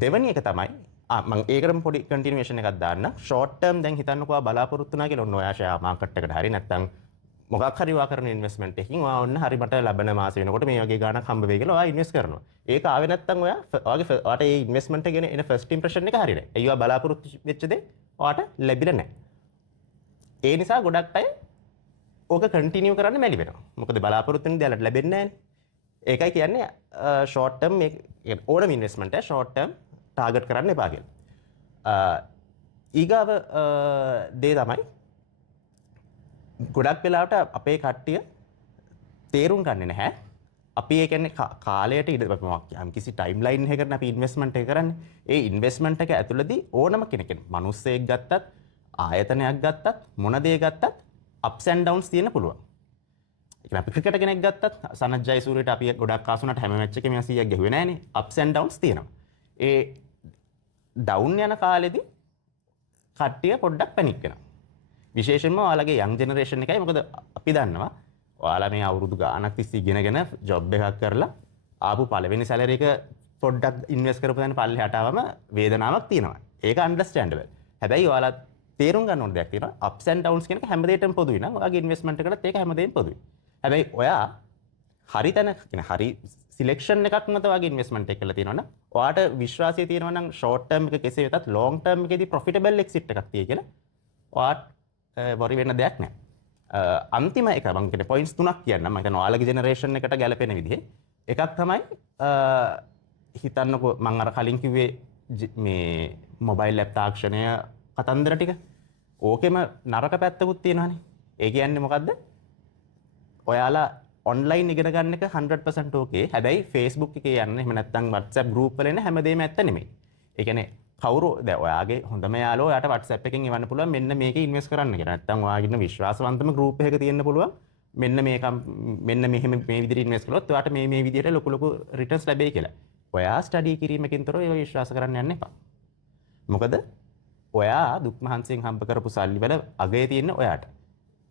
දෙවෙනි එක තමයි මම ඒකටම පොඩි කන්ටිනියුේෂන් එකක් දාන්න. ෂෝට් ටර්ම් දැන් හිතන්නකෝ ඔයා බලාපොරොත්තු වෙනවා කියලා ඔන්න ඔයා ෂෙයා මාකට් එකට හරි නැත්නම් මොකක් හරි ඔයා කරන ඉන්වෙස්ට්මන්ට් එකකින් ඔයා ඔන්න හරි මට ලැබෙන මාසෙ වෙනකොට මේ වගේ ගාණක් හම්බ වෙයි කියලා ඔයා ඉන්වෙස්ට් කරනවා. ඒක ආවේ නැත්නම් ඔයාට ඒ ඉන්වෙස්ට්මන්ට් එක ගැන එන ෆස්ට් ඉම්ප්‍රෙෂන් එක හරි නැහැ. ඒ ඔයා බලාපොරොත්තු වෙච්ච දේ ඔයාට ලැබිලා නැහැ. ඒ නිසා ගොඩක් අය ඕක කන්ටිනියු කරන්න මැලි වෙනවා. මොකද බලාපොරොත්තු වෙන දේවල්ට ලැබෙන්නේ නැහැ. ඒකයි කියන්නේ ෂෝට් ටර්ම් මේ ඕනම ඉන්වෙස්ට්මන්ට් එක ෂෝට් ටර්ම් ටාගට් කරන්න එපා කියලා. ඊගාව දේ තමයි ගොඩක් වෙලාවට අපේ කට්ටිය තේරුම් ගන්නේ නැහැ. අපි ඒ කියන්නේ කාලයට ඉඳ යම් කිසි ටයිම් ලයින් එකකට අපි ඉන්වෙස්ට්මන්ට් එක කරන්නේ. ඒ ඉන්වෙස්ට්මන්ට් එක ඇතුළතදී ඕනම කෙනෙක් මිනිස්සෙක් ගත්තත් ආයතනයක් ගත්තත් මොන දේ ගත්තත් ups and downs තියෙන්න පුළුවන්. ඒ කියන්නේ අපි ක්‍රිකට් කෙනෙක් ගත්තත් සනත් ජයසූරියට අපි ගොඩක් ආසුණට හැම මැච් එකෙම 100ක් ගැහුවේ නැහනේ. ups and downs තියෙනවා. ඒ ඩවුන් යන කාලෙදී කට්ටිය පොඩ්ඩක් පැනික් වෙනවා. විශේෂයෙන්ම ඔයාලගේ යං ජෙනරේෂන් එකයි මොකද අපි දන්නවා ඔයාලා මේ අවුරුදු ගාණක් තිස්සේ ඉගෙනගෙන ජොබ් එකක් කරලා ආපු පළවෙනි සැලරි එක පොඩ්ඩක් ඉන්වෙස්ට් කරපු දැන් පල්ලෙහාට ආවම වේදනාවක් තියෙනවා. ඒක අන්ඩර්ස්ටෑන්ඩබල්. හැබැයි ඔයාලා තේරුම් ගන්න ඕන දෙයක් තියෙනවා ups and downs කියන එක හැමදේටම පොදුයි නම් ඔයාගේ ඉන්වෙස්ට්මන්ට් එකකටත් ඒක හැමදේම පොදුයි. හැබැයි ඔයා හරි තැන කියන්නේ හරි සිලෙක්ෂන් එකක් මත ඔයාගේ ඉන්වෙස්ට්මන්ට් එක කරලා තියෙනවා නම් ඔයාට විශ්වාසය තියෙනවා නම් ෂෝට් ටර්ම් එක කෙසේ වෙතත් ලොන්ග් ටර්ම් එකේදී ප්‍රොෆිටබල් එක්සිට් එකක් තියෙයි කියලා ඔයාට වරි වෙන්න දෙයක් නැහැ. අන්තිම එක මම කියන්නේ පොයින්ට්ස් තුනක් කියන්නම්. මම හිතනවා ඔයාලගේ ජෙනරේෂන් එකට ගැලපෙන විදිහේ. එකක් තමයි හිතන්නකෝ මම අර කලින් කිව්වේ මේ මොබයිල් ඇප් තාක්ෂණය කතන්දර ටික. ඕකෙම නරක පැත්තකුත් තියෙනවානේ. ඒ කියන්නේ මොකද්ද? ඔයාලා ඔන්ලයින් ඉගෙන ගන්න එක 100% ඕකේ. හැබැයි Facebook එකේ යන්න එහෙම නැත්නම් WhatsApp group වල එන හැමදේම ඇත්ත නෙමෙයි. ඒ කියන්නේ කවුරු දැන් ඔයාගේ හොඳම යාළුවෝ ඔයාට WhatsApp එකෙන් එවන්න පුළුවන් මෙන්න මේකේ ඉන්වෙස්ට් කරන්න කියලා. නැත්නම් ඔයාගේ ඉන්න විශ්වාසවන්තම group එකක තියෙන්න පුළුවන් මෙන්න මෙහෙම මේ විදිහට ඉන්වෙස්ට් කළොත් ඔයාට මේ විදිහට ලොකු රිටර්න්ස් ලැබෙයි කියලා. ඔයා ස්ටඩි කිරීමකින් තොරව ඒක විශ්වාස කරන්න යන්න එපා. මොකද ඔයා දුක් මහන්සියෙන් හම්බ කරපු සල්ලි වල අගය තියෙන ඔයාට.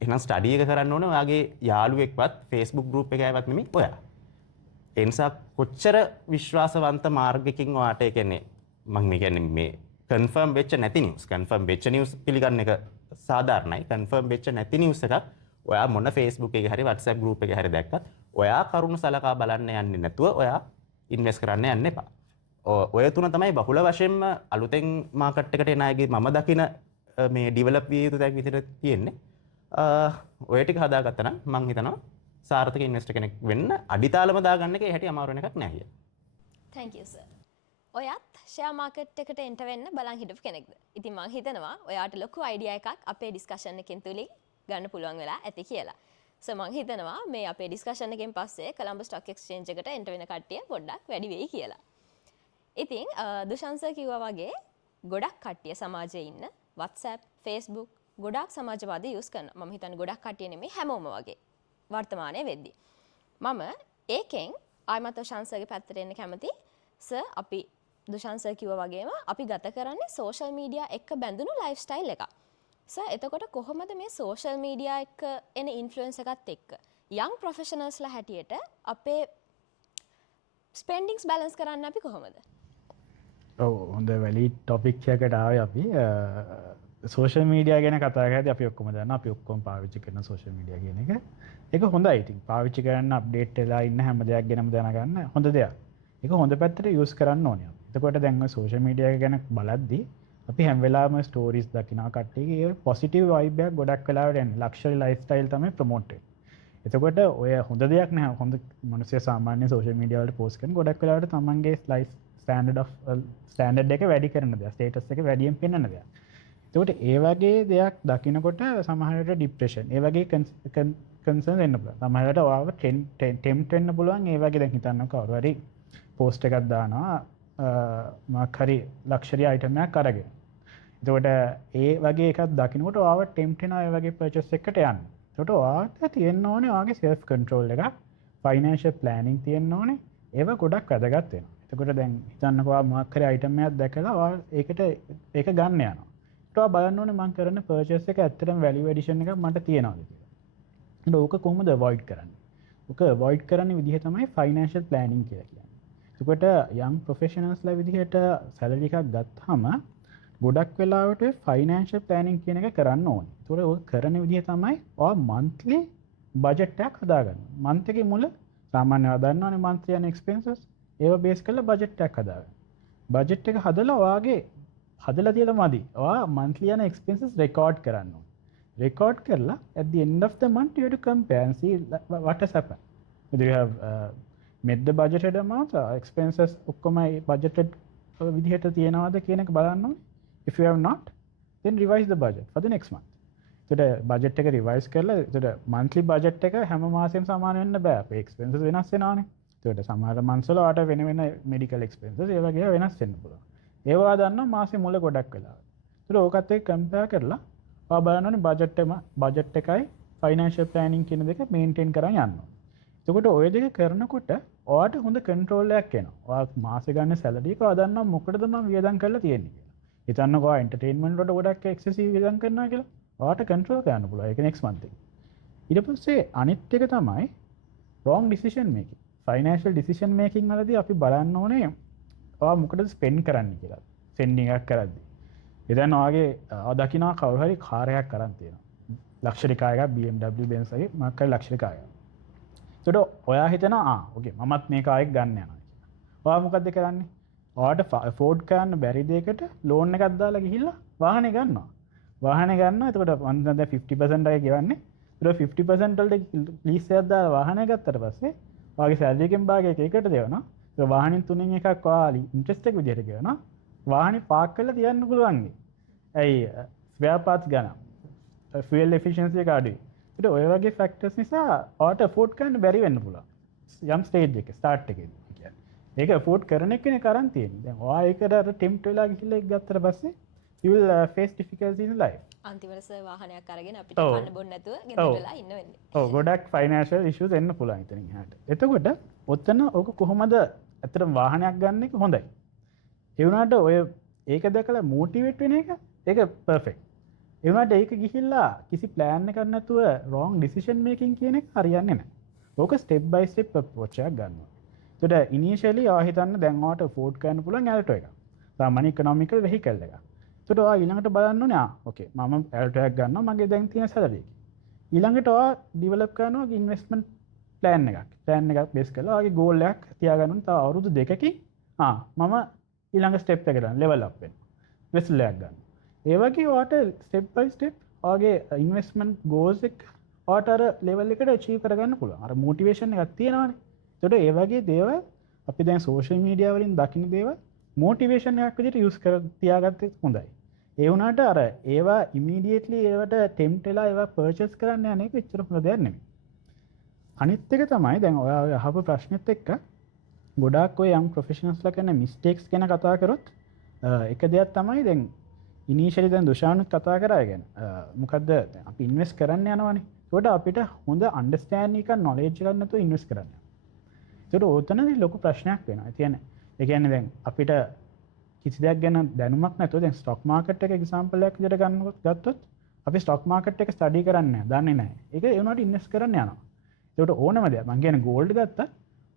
එහෙනම් ස්ටඩි එක කරන්න ඕනේ ඔයාගේ යාළුවෙක්වත් Facebook group එකේවත් නෙමෙයි ඔයා. ඒ නිසා කොච්චර විශ්වාසවන්ත මාර්ගයකින් ඔයාට ඒ කියන්නේ මම කියන්නේ මේ කන්ෆර්ම් වෙච්ච නැති නිවුස් කන්ෆර්ම් වෙච්ච නිවුස් පිළිගන්න එක සාධාරණයි. කන්ෆර්ම් වෙච්ච නැති නිවුස් එකක් ඔයා මොන Facebook එකේ හරි WhatsApp group එකේ හරි දැක්කත් ඔයා කරුණු සලකා බලන්න යන්නේ නැතුව ඔයා ඉන්වෙස්ට් කරන්න යන්න එපා. ඔය තුන තමයි බහුල වශයෙන්ම අලුතෙන් මාකට් එකට එන අයගේ මම දකින මේ ඩිවෙලොප් විය යුතු තැන් විදිහට තියෙන්නේ. ඔය ටික හදාගත්තා නම් මම හිතනවා සාර්ථක ඉන්වෙස්ටර් කෙනෙක් වෙන්න අඩිතාලම දාගන්න එක හැටි අමාරු වෙන එකක් නෑ අයියා. Thank you sir. ඔයත් ෂෙයා මාකට් එකට එන්ටර් වෙන්න බලන් හිටපු කෙනෙක්ද? ඉතින් මම හිතනවා ඔයාට ලොකු අයිඩියා එකක් අපේ ඩිස්කෂන් එකෙන් තුලින් ගන්න පුළුවන් වෙලා ඇති කියලා. So මම හිතනවා මේ අපේ ඩිස්කෂන් එකෙන් පස්සේ කොළඹ ස්ටොක් එක්ස්චේන්ජ් එකට එන්ටර් වෙන කට්ටිය පොඩ්ඩක් වැඩි වෙයි කියලා. ඉතින් දුෂාන් සර් කිව්වා වගේ ගොඩක් කට්ටිය සමාජයේ ඉන්න WhatsApp, Facebook ගොඩක් සමාජවාදී යූස් කරනවා. මම හිතන්නේ ගොඩක් කට්ටිය නෙමෙයි හැමෝම වගේ වර්තමානයේ වෙද්දී. මම ඒකෙන් ආයිමත් දුෂාන් සර්ගේ පැත්තට එන්න කැමති. සර් අපි දුෂාන් සර් කිව්වා වගේම අපි ගත කරන්නේ සෝෂල් මීඩියා එක්ක බැඳුණු ලයිෆ් ස්ටයිල් එකක්. සර් එතකොට කොහොමද මේ සෝෂල් මීඩියා එක්ක එන ඉන්ෆ්ලුවන්ස් එකත් එක්ක යං ප්‍රොෆෙෂනල්ස්ලා හැටියට අපේ ස්පෙන්ඩින්ග්ස් බැලන්ස් කරන්න අපි කොහොමද? ඔව් හොඳ වැලි ටොපික් එකකට ආවේ අපි සෝෂල් මීඩියා ගැන කතා කරද්දී අපි ඔක්කොම දන්නවා අපි ඔක්කොම පාවිච්චි කරන සෝෂල් මීඩියා කියන එක. ඒක හොඳයි. ඉතින් පාවිච්චි කරන්න අප්ඩේට් වෙලා ඉන්න හැම දෙයක් ගැනම දැනගන්න හොඳ දෙයක්. ඒක හොඳ පැත්තට යූස් කරන්න ඕනේ. එතකොට දැන් ඔය සෝෂල් මීඩියා ගැන බලද්දී අපි හැම වෙලාවෙම ස්ටෝරීස් දකිනවා කට්ටියගේ ඒ පොසිටිව් වයිබ් එකක් ගොඩක් වෙලාවට එන්නේ. ලක්ෂරි ලයිෆ් ස්ටයිල් තමයි ප්‍රොමෝට් වෙන්නේ. එතකොට ඔය හොඳ දෙයක් නෑ. හොඳ මිනිස්සු සාමාන්‍ය සෝෂල් මීඩියා වලට පෝස්ට් කරන ගොඩක් වෙලාවට තමන්ගේ ලයිෆ් ස්ටෑන්ඩඩ් එක වැඩි කරන දෙයක්. ස්ටේටස් එක වැඩියෙන් පෙන්වන දෙයක්. එතකොට ඒ වගේ දෙයක් දකිනකොට සමහරවිට ඩිප්‍රෙෂන් ඒ වගේ කන්සර්න් එන්න පුළුවන්. සමහරවිට ඔයාව ටෙම්ප්ට් වෙන්න පුළුවන්. ඒ වගේ දැන් හිතන්න කවුරු හරි පෝස්ට් එකක් දානවා මොකක් හරි ලක්ෂරි අයිටම් එකක් අරගෙන. එතකොට ඒ වගේ එකක් දකිනකොට ඔයාව ටෙම්ප්ට් වෙනවා ඒ වගේ පර්චේස් එකකට යන්න. එතකොට ඔයාට තියෙන්න ඕනේ ඔයාගේ සෙල්ෆ් කන්ට්‍රෝල් එකක්, ෆයිනෑන්ෂල් ප්ලෑනින් තියෙන්න ඕනේ. ඒව ගොඩක් වැදගත් වෙනවා. එතකොට දැන් හිතන්නකෝ ඔයා මොකක් හරි අයිටම් එකක් දැකලා ඔයා ඒක ගන්න යනවා. ඊට බලන්න ඕනේ මම කරන පර්චේස් එක ඇත්තටම වැලියු ඇඩිෂන් එකක් මට තියනවාද කියලා. ඊට ඕක කොහොමද අවොයිඩ් කරන්නේ? ඕක අවොයිඩ් කරන්න විදිහ තමයි ෆයිනෑන්ෂල් ප්ලෑනින් කියලා කියන්නේ. එතකොට යම් ප්‍රොෆෙෂනල්ස්ලා විදිහට සැලරි එකක් ගත්තාම ගොඩක් වෙලාවට ෆයිනෑන්ෂල් ප්ලෑනින් කියන එක කරන්න ඕනේ. ඒතකොට ඕක කරන විදිහ තමයි ඔයා මන්ත්ලි බජට් එකක් හදාගන්න. මන්ත් එකේ මුල සාමාන්‍යව දන්නවනේ මන්ත්ලි යන එක්ස්පෙන්සස් ඒව බේස් කරලා බජට් එකක් හදාගන්න. බජට් එක හදලා ඔයාගේ හදලා තියලා මදි. ඔයා monthly යන expenses record කරන්න ඕනේ. record කරලා at the end of the month you have to compare and see what has happened. Whether you have met the budgeted amount or expenses ඔක්කොම budgeted විදිහට තියනවාද කියන එක බලන්න ඕනේ. If you have not, then revise the budget for the next month. එතකොට budget එක revise කරලා එතකොට monthly budget එක හැම මාසෙම සමාන වෙන්න බෑ. අපේ expenses වෙනස් වෙනවානේ. එතකොට සමහර months වල ඔයාට වෙන medical expenses ඒ වගේ වෙනස් වෙන්න පුළුවන්. ඒවා දන්න මාසේ මුල ගොඩක් වෙලා. ඒතර ඕකත් එක්ක කම්පෙයාර් කරලා ඔයා බලන්න ඕනේ බජට් එකයි ෆයිනෑන්ෂල් ප්ලෑනින් කියන දෙක මේන්ටේන් කරන් යන්න ඕනේ. එතකොට ඔය දෙක කරනකොට ඔයාට හොඳ කන්ට්‍රෝල් එකක් එනවා. ඔයා මාසේ ගන්න සැලරි එක ඔයා දන්නවා මොකටද මම වියදම් කරලා තියෙන්නේ කියලා. හිතන්නකෝ ඔයා එන්ටර්ටේන්මන්ට් වලට ගොඩක් එක්සසිව් වියදම් කරනවා කියලා. ඔයාට කන්ට්‍රෝල් කරන්න පුළුවන්. ඒක නෙක්ස්ට් මන්ත් එකේ. ඊට පස්සේ අනිත් එක තමයි wrong decision making. Financial decision making වලදී අපි බලන්න ඕනේ ඔයා මොකටද ස්පෙන්ඩ් කරන්නේ කියලා. ස්පෙන්ඩින් එකක් කරද්දී. ඉතින් ඔයාගේ දකින්න කවුරු හරි කාර් එකක් අරන් තියෙනවා. ලක්ෂරි කාර් එකක් BMW Benz එකේ මොකක් හරි ලක්ෂරි කාර් එකක්. ඒකට ඔයා හිතනවා ඕකේ මමත් මේ කාර් එක ගන්න යනවා කියලා. ඔයා මොකද්ද කරන්නේ? ඔයාට afford කරන්න බැරි දෙයකට loan එකක් දාලා ගිහිල්ලා වාහනේ ගන්නවා. වාහනේ ගන්නවා. එතකොට මම දැන් 50% එක ගෙවන්නේ. ඒක 50% වලට ලීස් එකක් දාලා වාහනේ ගත්තට පස්සේ ඔයාගේ සැලරි එකෙන් භාගයක් ඒකට දෙවනවා. ඒ වාහනින් තුනෙන් එකක් ඔයාලි ඉන්ට්‍රස්ට් එක විදිහට ගෙවනවා. වාහනේ පාක් කරලා තියන්න පුළුවන්. ඇයි ස්පෙයා පාර්ට්ස් ගන්න. ෆියල් එෆිෂියන්සි එක අඩුයි. ඒත් ඔය වගේ ෆැක්ටර්ස් නිසා ඔයාට afford කරන්න බැරි වෙන්න පුළුවන්. යම් ස්ටේජ් එකේ ස්ටාර්ට් එකේදී කියන්නේ. ඒක afford කරන එකනේ කරන් තියෙන්නේ. දැන් ඔයා ඒකට අර ටෙම්ප්ට් වෙලා ගිහිල්ලා ඒක ගත්තට පස්සේ you will face difficulties in life. අන්තිමට සර් වාහනයක් අරගෙන අපිට කන්න බොන්න නැතුව ගෙදර වෙලා ඉන්න වෙන්නේ. ඔව් ගොඩක් ෆයිනෑන්ෂල් ඉෂුස් එන්න පුළුවන් ඉතින් එහාට. එතකොට ඔතන ඕක කොහොමද ඇත්තටම වාහනයක් ගන්න එක හොඳයි. ඒ වුණාට ඔය ඒක දැකලා මොටිවේට් වෙන එක ඒක පර්ෆෙක්ට්. ඒ වුණාට ඒක ගිහිල්ලා කිසි ප්ලෑන් එකක් නැතුව wrong decision making කියන එක හරියන්නේ නැහැ. ඕක step by step approach එකක් ගන්නවා. ඒකට initially ඔයා හිතන්න දැන් ඔයාට afford කරන්න පුළුවන් Alto එකක්. සාමාන්‍ය economical vehicle එකක්. ඒකට ඔයා ඊළඟට බලන්න ඕනේ ඕකේ මම Alto එකක් ගන්නවා මගේ දැන් තියෙන salary එක. ඊළඟට ඔයා ඩිවලොප් කරනවා ඉන්වෙස්ට්මන්ට් ප්ලෑන් එකක් බේස් කරලා ඔයාගේ ගෝල් එකක් තියාගන්න ඕනේ. තව අවුරුදු 2කින් මම ඊළඟ ස්ටෙප් එකට යනවා ලෙවල් අප් වෙනවා. වෙස්ල් එකක් ගන්න. ඒ වගේ ඔයාට ස්ටෙප් බයි ස්ටෙප් ඔයාගේ ඉන්වෙස්ට්මන්ට් ගෝල්ස් එක ඔයාට අර ලෙවල් එකට අචීව් කරගන්න පුළුවන්. අර මොටිවේෂන් එකක් තියෙනවානේ. ඒකට ඒ වගේ දේවල් අපි දැන් සෝෂල් මීඩියා වලින් දකින්න දේවල් මොටිවේෂන් එකක් විදිහට යූස් කර තියාගත්තේ හොඳයි. ඒ වුණාට අර ඒවා ඉමීඩියට්ලි ඒවට ටෙම්ප්ට් වෙලා ඒවා පර්චේස් කරන්න යන එක එච්චර හොඳ දෙයක් නෙමෙයි. අනිත් එක තමයි දැන් ඔයා අහපු ප්‍රශ්නෙත් එක්ක ගොඩාක් ඔය යම් ප්‍රොෆෙෂනල්ස්ලා කරන මිස්ටේක්ස් ගැන කතා කරොත් එක දෙයක් තමයි දැන් ඉනිෂියලි දැන් දුෂානුත් කතා කරා ගැන මොකද්ද අපි ඉන්වෙස්ට් කරන්න යනවනේ. ඒකට අපිට හොඳ අන්ඩර්ස්ටෑන්ඩින් එකක් නොලෙජ් එකක් නැතුව ඉන්වෙස්ට් කරන්න. ඒකට ඕතනදී ලොකු ප්‍රශ්නයක් වෙනවා. ඒ කියන්නේ දැන් අපිට කිසි දෙයක් ගැන දැනුමක් නැතුව දැන් ස්ටොක් මාකට් එක එක්සැම්පල් එකක් විදිහට ගත්තොත් අපි ස්ටොක් මාකට් එක ස්ටඩි කරන්නේ නැහැ, දන්නේ නැහැ. ඒක ඒ වුණාට ඉන්වෙස්ට් කරන්න යනවා. ඒකට ඕනම දෙයක් මම කියන්නේ ගෝල්ඩ් ගත්තා.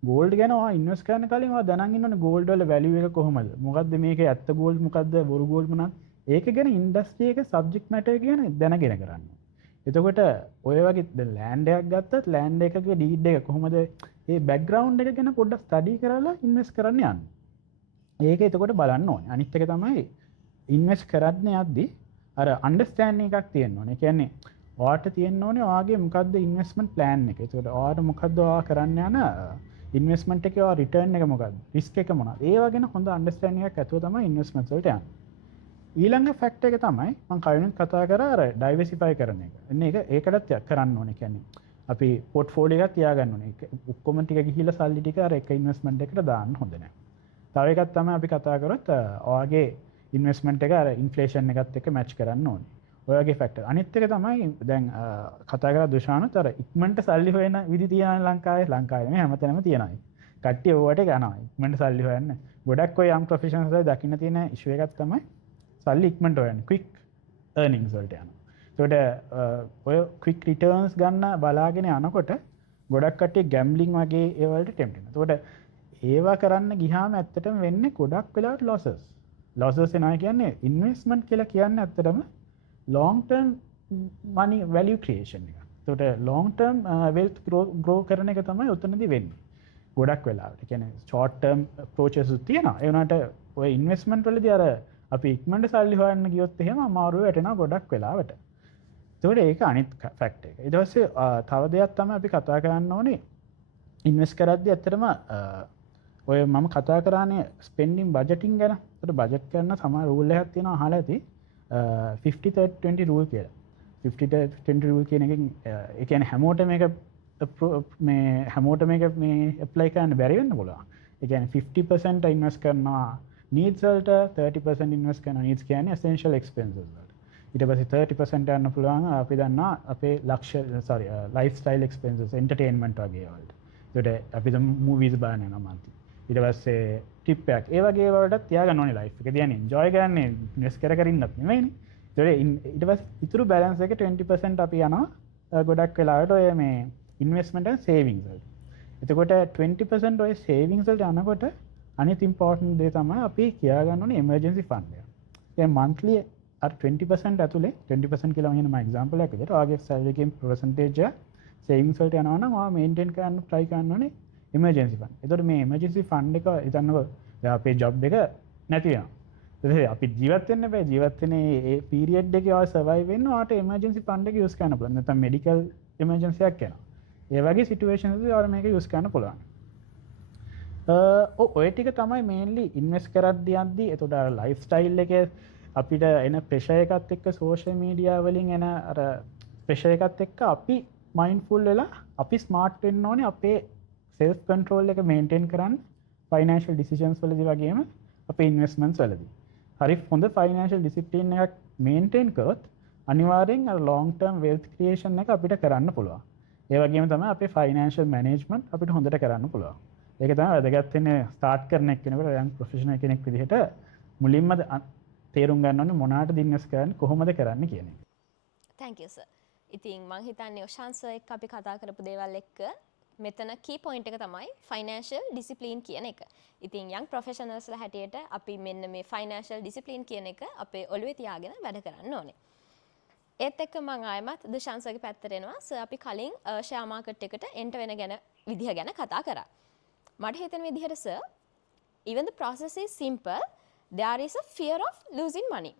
ගෝල්ඩ් ගැන ඔයා ඉන්වෙස්ට් කරන්න කලින් ඔයා දැනන් ඉන්න ඕනේ ගෝල්ඩ් වල වැලියු එක කොහොමද? මොකද්ද මේකේ ඇත්ත ගෝල්ඩ් මොකද්ද බොරු ගෝල්ඩ් මොනවාද? ඒක ගැන ඉන්ඩස්ට්‍රි එක සබ්ජෙක්ට් මැටර් ගැන දැනගෙන කරන්න. එතකොට ඔය වගේ දැන් ලෑන්ඩ් එකක් ගත්තත් ලෑන්ඩ් එකකගේ ඩීඩ් එක කොහොමද ඒ බෑග්ග්‍රවුන්ඩ් එක ගැන පොඩ්ඩක් ස්ටඩි කරලා ඉන්වෙස්ට් කරන්න යන්න. ඒක එතකොට බලන්න ඕනේ. අනිත් එක තමයි ඉන්වෙස්ට් කරන්න යද්දී අර අන්ඩර්ස්ටෑන්ඩින් එකක් තියෙන්න ඕනේ. ඒ කියන්නේ ඔයාට තියෙන්න ඕනේ ඔයාගේ මොකද්ද ඉන්වෙස්ට්මන්ට් ප්ලෑන් එක. ඒකට ඔයාට මොකද්ද ඔයා කරන්න යන ඉන්වෙස්ට්මන්ට් එකේ ඔයා රිටර්න් එක මොකද්ද? රිස්ක් එක මොනවද? ඒවා ගැන හොඳ අන්ඩර්ස්ටෑන්ඩින් එකක් ඇතුව තමයි ඉන්වෙස්ට්මන්ට්ස් වලට යන්නේ. ඊළඟ ෆැක්ටර් එක තමයි මම කලින් කතා කරා අර ඩයිවර්සිෆයි කරන එක. එන්නේ ඒකටත් කරන්න ඕනේ. කියන්නේ අපි පෝට්ෆෝලියෝ එකක් තියාගන්න ඕනේ. ඔක්කොම ටික ගිහිල්ලා සල්ලි ටික අර එක ඉන්වෙස්ට්මන්ට් එකකට දාන්න හොඳ නැහැ. තව එකක් තමයි අපි කතා කරොත් ඔයාගේ ඉන්වෙස්ට්මන්ට් එක අර ඉන්ෆ්ලේෂන් එකත් එක්ක මැච් කරන්න ඕනේ. ඔයගේ ෆැක්ටර්. අනිත් එක තමයි දැන් කතා කරලා දුෂානුත් අර ඉක්මනට සල්ලි හොයන විදි තියෙනවා ලංකාවේ මේ හැමතැනම තියෙනවා. කට්ටිය ඕවට යනවා. ඉක්මනට සල්ලි හොයන්න. ගොඩක් ඔය යම් ප්‍රොෆෙෂනල්ස් වල දකින්න තියෙන ඉෂුව එකක් තමයි සල්ලි ඉක්මනට හොයන්න. ක්වික් earnings වලට යනවා. ඒකට ඔය ක්වික් රිටර්න්ස් ගන්න බලාගෙන යනකොට ගොඩක් කට්ටිය ගැම්බ්ලින් වගේ ඒ වලට ටෙම්ප්ට් වෙනවා. ඒකට ඒවා කරන්න ගියාම ඇත්තටම වෙන්නේ ගොඩක් වෙලාවට losses. losses එනවා කියන්නේ ඉන්වෙස්ට්මන්ට් කියලා කියන්නේ ඇත්තටම long term money value creation එක. ඒකට long term wealth grow කරන එක තමයි උතනදී වෙන්නේ. ගොඩක් වෙලාවට. ඒ කියන්නේ short term approaches උත් තියෙනවා. ඒ වුණාට ඔය investment වලදී අර අපි ඉක්මනට සල්ලි හොයන්න ගියොත් එහෙම අමාරු වැටෙනවා ගොඩක් වෙලාවට. ඒකට ඒක අනිත් ෆැක්ට් එක. ඊට පස්සේ තව දෙයක් තමයි අපි කතා කරන්න ඕනේ ඉන්වෙස්ට් කරද්දී ඇත්තටම ඔය මම කතා කරානේ ස්පෙන්ඩින් බජටින් ගැන. ඒකට බජට් කරන සමහර රූල් එකක් තියෙනවා අහලා ඇති. 50-30-20 රූල් කියලා. 50-20 රූල් කියන එකෙන් ඒ කියන්නේ හැමෝටම මේක මේ ඇප්ලයි කරන්න බැරි වෙන්න පුළුවන්. ඒ කියන්නේ 50% ඉන්වෙස්ට් කරනවා needs වලට, 30% ඉන්වෙස්ට් කරනවා needs කියන්නේ essential expenses වලට. ඊට පස්සේ 30% යන්න පුළුවන් අපි දන්නා අපේ lifestyle expenses, entertainment වගේ වලට. ඒකට අපි දැන් movies බලන්න යනවා monthly. ඊට පස්සේ ටිප් එකක් ඒ වගේ වලට තියාගන්න ඕනේ ලයිෆ් එක. කියන්නේ එන්ජොයි කරන්නේ ඉන්වෙස්ට් කර ඉන්නත් නෙමෙයිනේ. ඊට පස්සේ ඉතුරු බැලන්ස් එක 20% අපි යනවා ගොඩක් වෙලාවට ඔය මේ ඉන්වෙස්ට්මන්ට් and සේවිංස් වලට. එතකොට 20% ඔය සේවිංස් වලට යනකොට අනිත් ඉම්පෝටන්ට් දේ තමයි අපි කියා ගන්න ඕනේ එමර්ජන්සි ෆන්ඩ් එක. ඒ monthly අර 20% ඇතුලේ 20% කියලා මම කියනවා එක්සැම්පල් එකක් විදිහට ඔයගේ සැලරි එකෙන් percentage එක සේවිංස් වලට යනවා නම් ඔයා මේන්ටේන් කරන්න try කරන්න ඕනේ එමර්ජන්සි ෆන්ඩ්. ඒතකොට මේ එමර්ජන්සි ෆන්ඩ් එක හිතන්නකෝ අපේ ජොබ් එක නැති වෙනවා. ඊට අපි ජීවත් වෙන්න බෑ. ජීවත් වෙන ඒ පීරියඩ් එකේ ඔය සර්වයිව් වෙන්න ඔයාට එමර්ජන්සි ෆන්ඩ් එක යූස් කරන්න පුළුවන්. නැත්නම් මෙඩිකල් එමර්ජන්සි එකක් එනවා. ඒ වගේ සිටුේෂන්ස් වලදී ඔයාලා මේක යූස් කරන්න පුළුවන්. ඔය ටික තමයි මේන්ලි ඉන්වෙස්ට් කරද්දී යද්දී එතකොට අර ලයිෆ් ස්ටයිල් එකේ අපිට එන ප්‍රෙෂර් එකත් එක්ක සෝෂල් මීඩියා වලින් එන අර ප්‍රෙෂර් එකත් එක්ක අපි මයින්ඩ්ෆුල් වෙලා අපි ස්මාර්ට් වෙන්න ඕනේ අපේ self control එක maintain කරන්න financial decisions වලදී වගේම අපේ investments වලදී. හරි හොඳ financial discipline එකක් maintain කරොත් අනිවාර්යෙන් අර long term wealth creation එක අපිට කරන්න පුළුවන්. ඒ වගේම තමයි අපේ financial management අපිට හොඳට කරන්න පුළුවන්. ඒක තමයි වැදගත් වෙන්නේ start කරන කෙනෙකුට young professional කෙනෙක් විදිහට මුලින්ම තේරුම් ගන්න ඕනේ මොනවාටද invest කරන්නේ කොහොමද කරන්නේ කියන එක. Thank you sir. ඉතින් මං හිතන්නේ ඔෂාන් සර් එක්ක අපි කතා කරපු දේවල් එක්ක මෙතන key point එක තමයි financial discipline කියන එක. ඉතින් young professionals ලා හැටියට අපි මෙන්න මේ financial discipline කියන එක අපේ ඔළුවේ තියාගෙන වැඩ කරන්න ඕනේ. ඒත් එක්ක මම ආයෙමත් දුෂාන්සර්ගේ පැත්තට එනවා. සර් අපි කලින් ෂෙයා මාකට් එකට එන්ටර් වෙන විදිහ ගැන කතා කරා. මට හිතෙන විදිහට sir even the process is simple, there is a fear of losing money.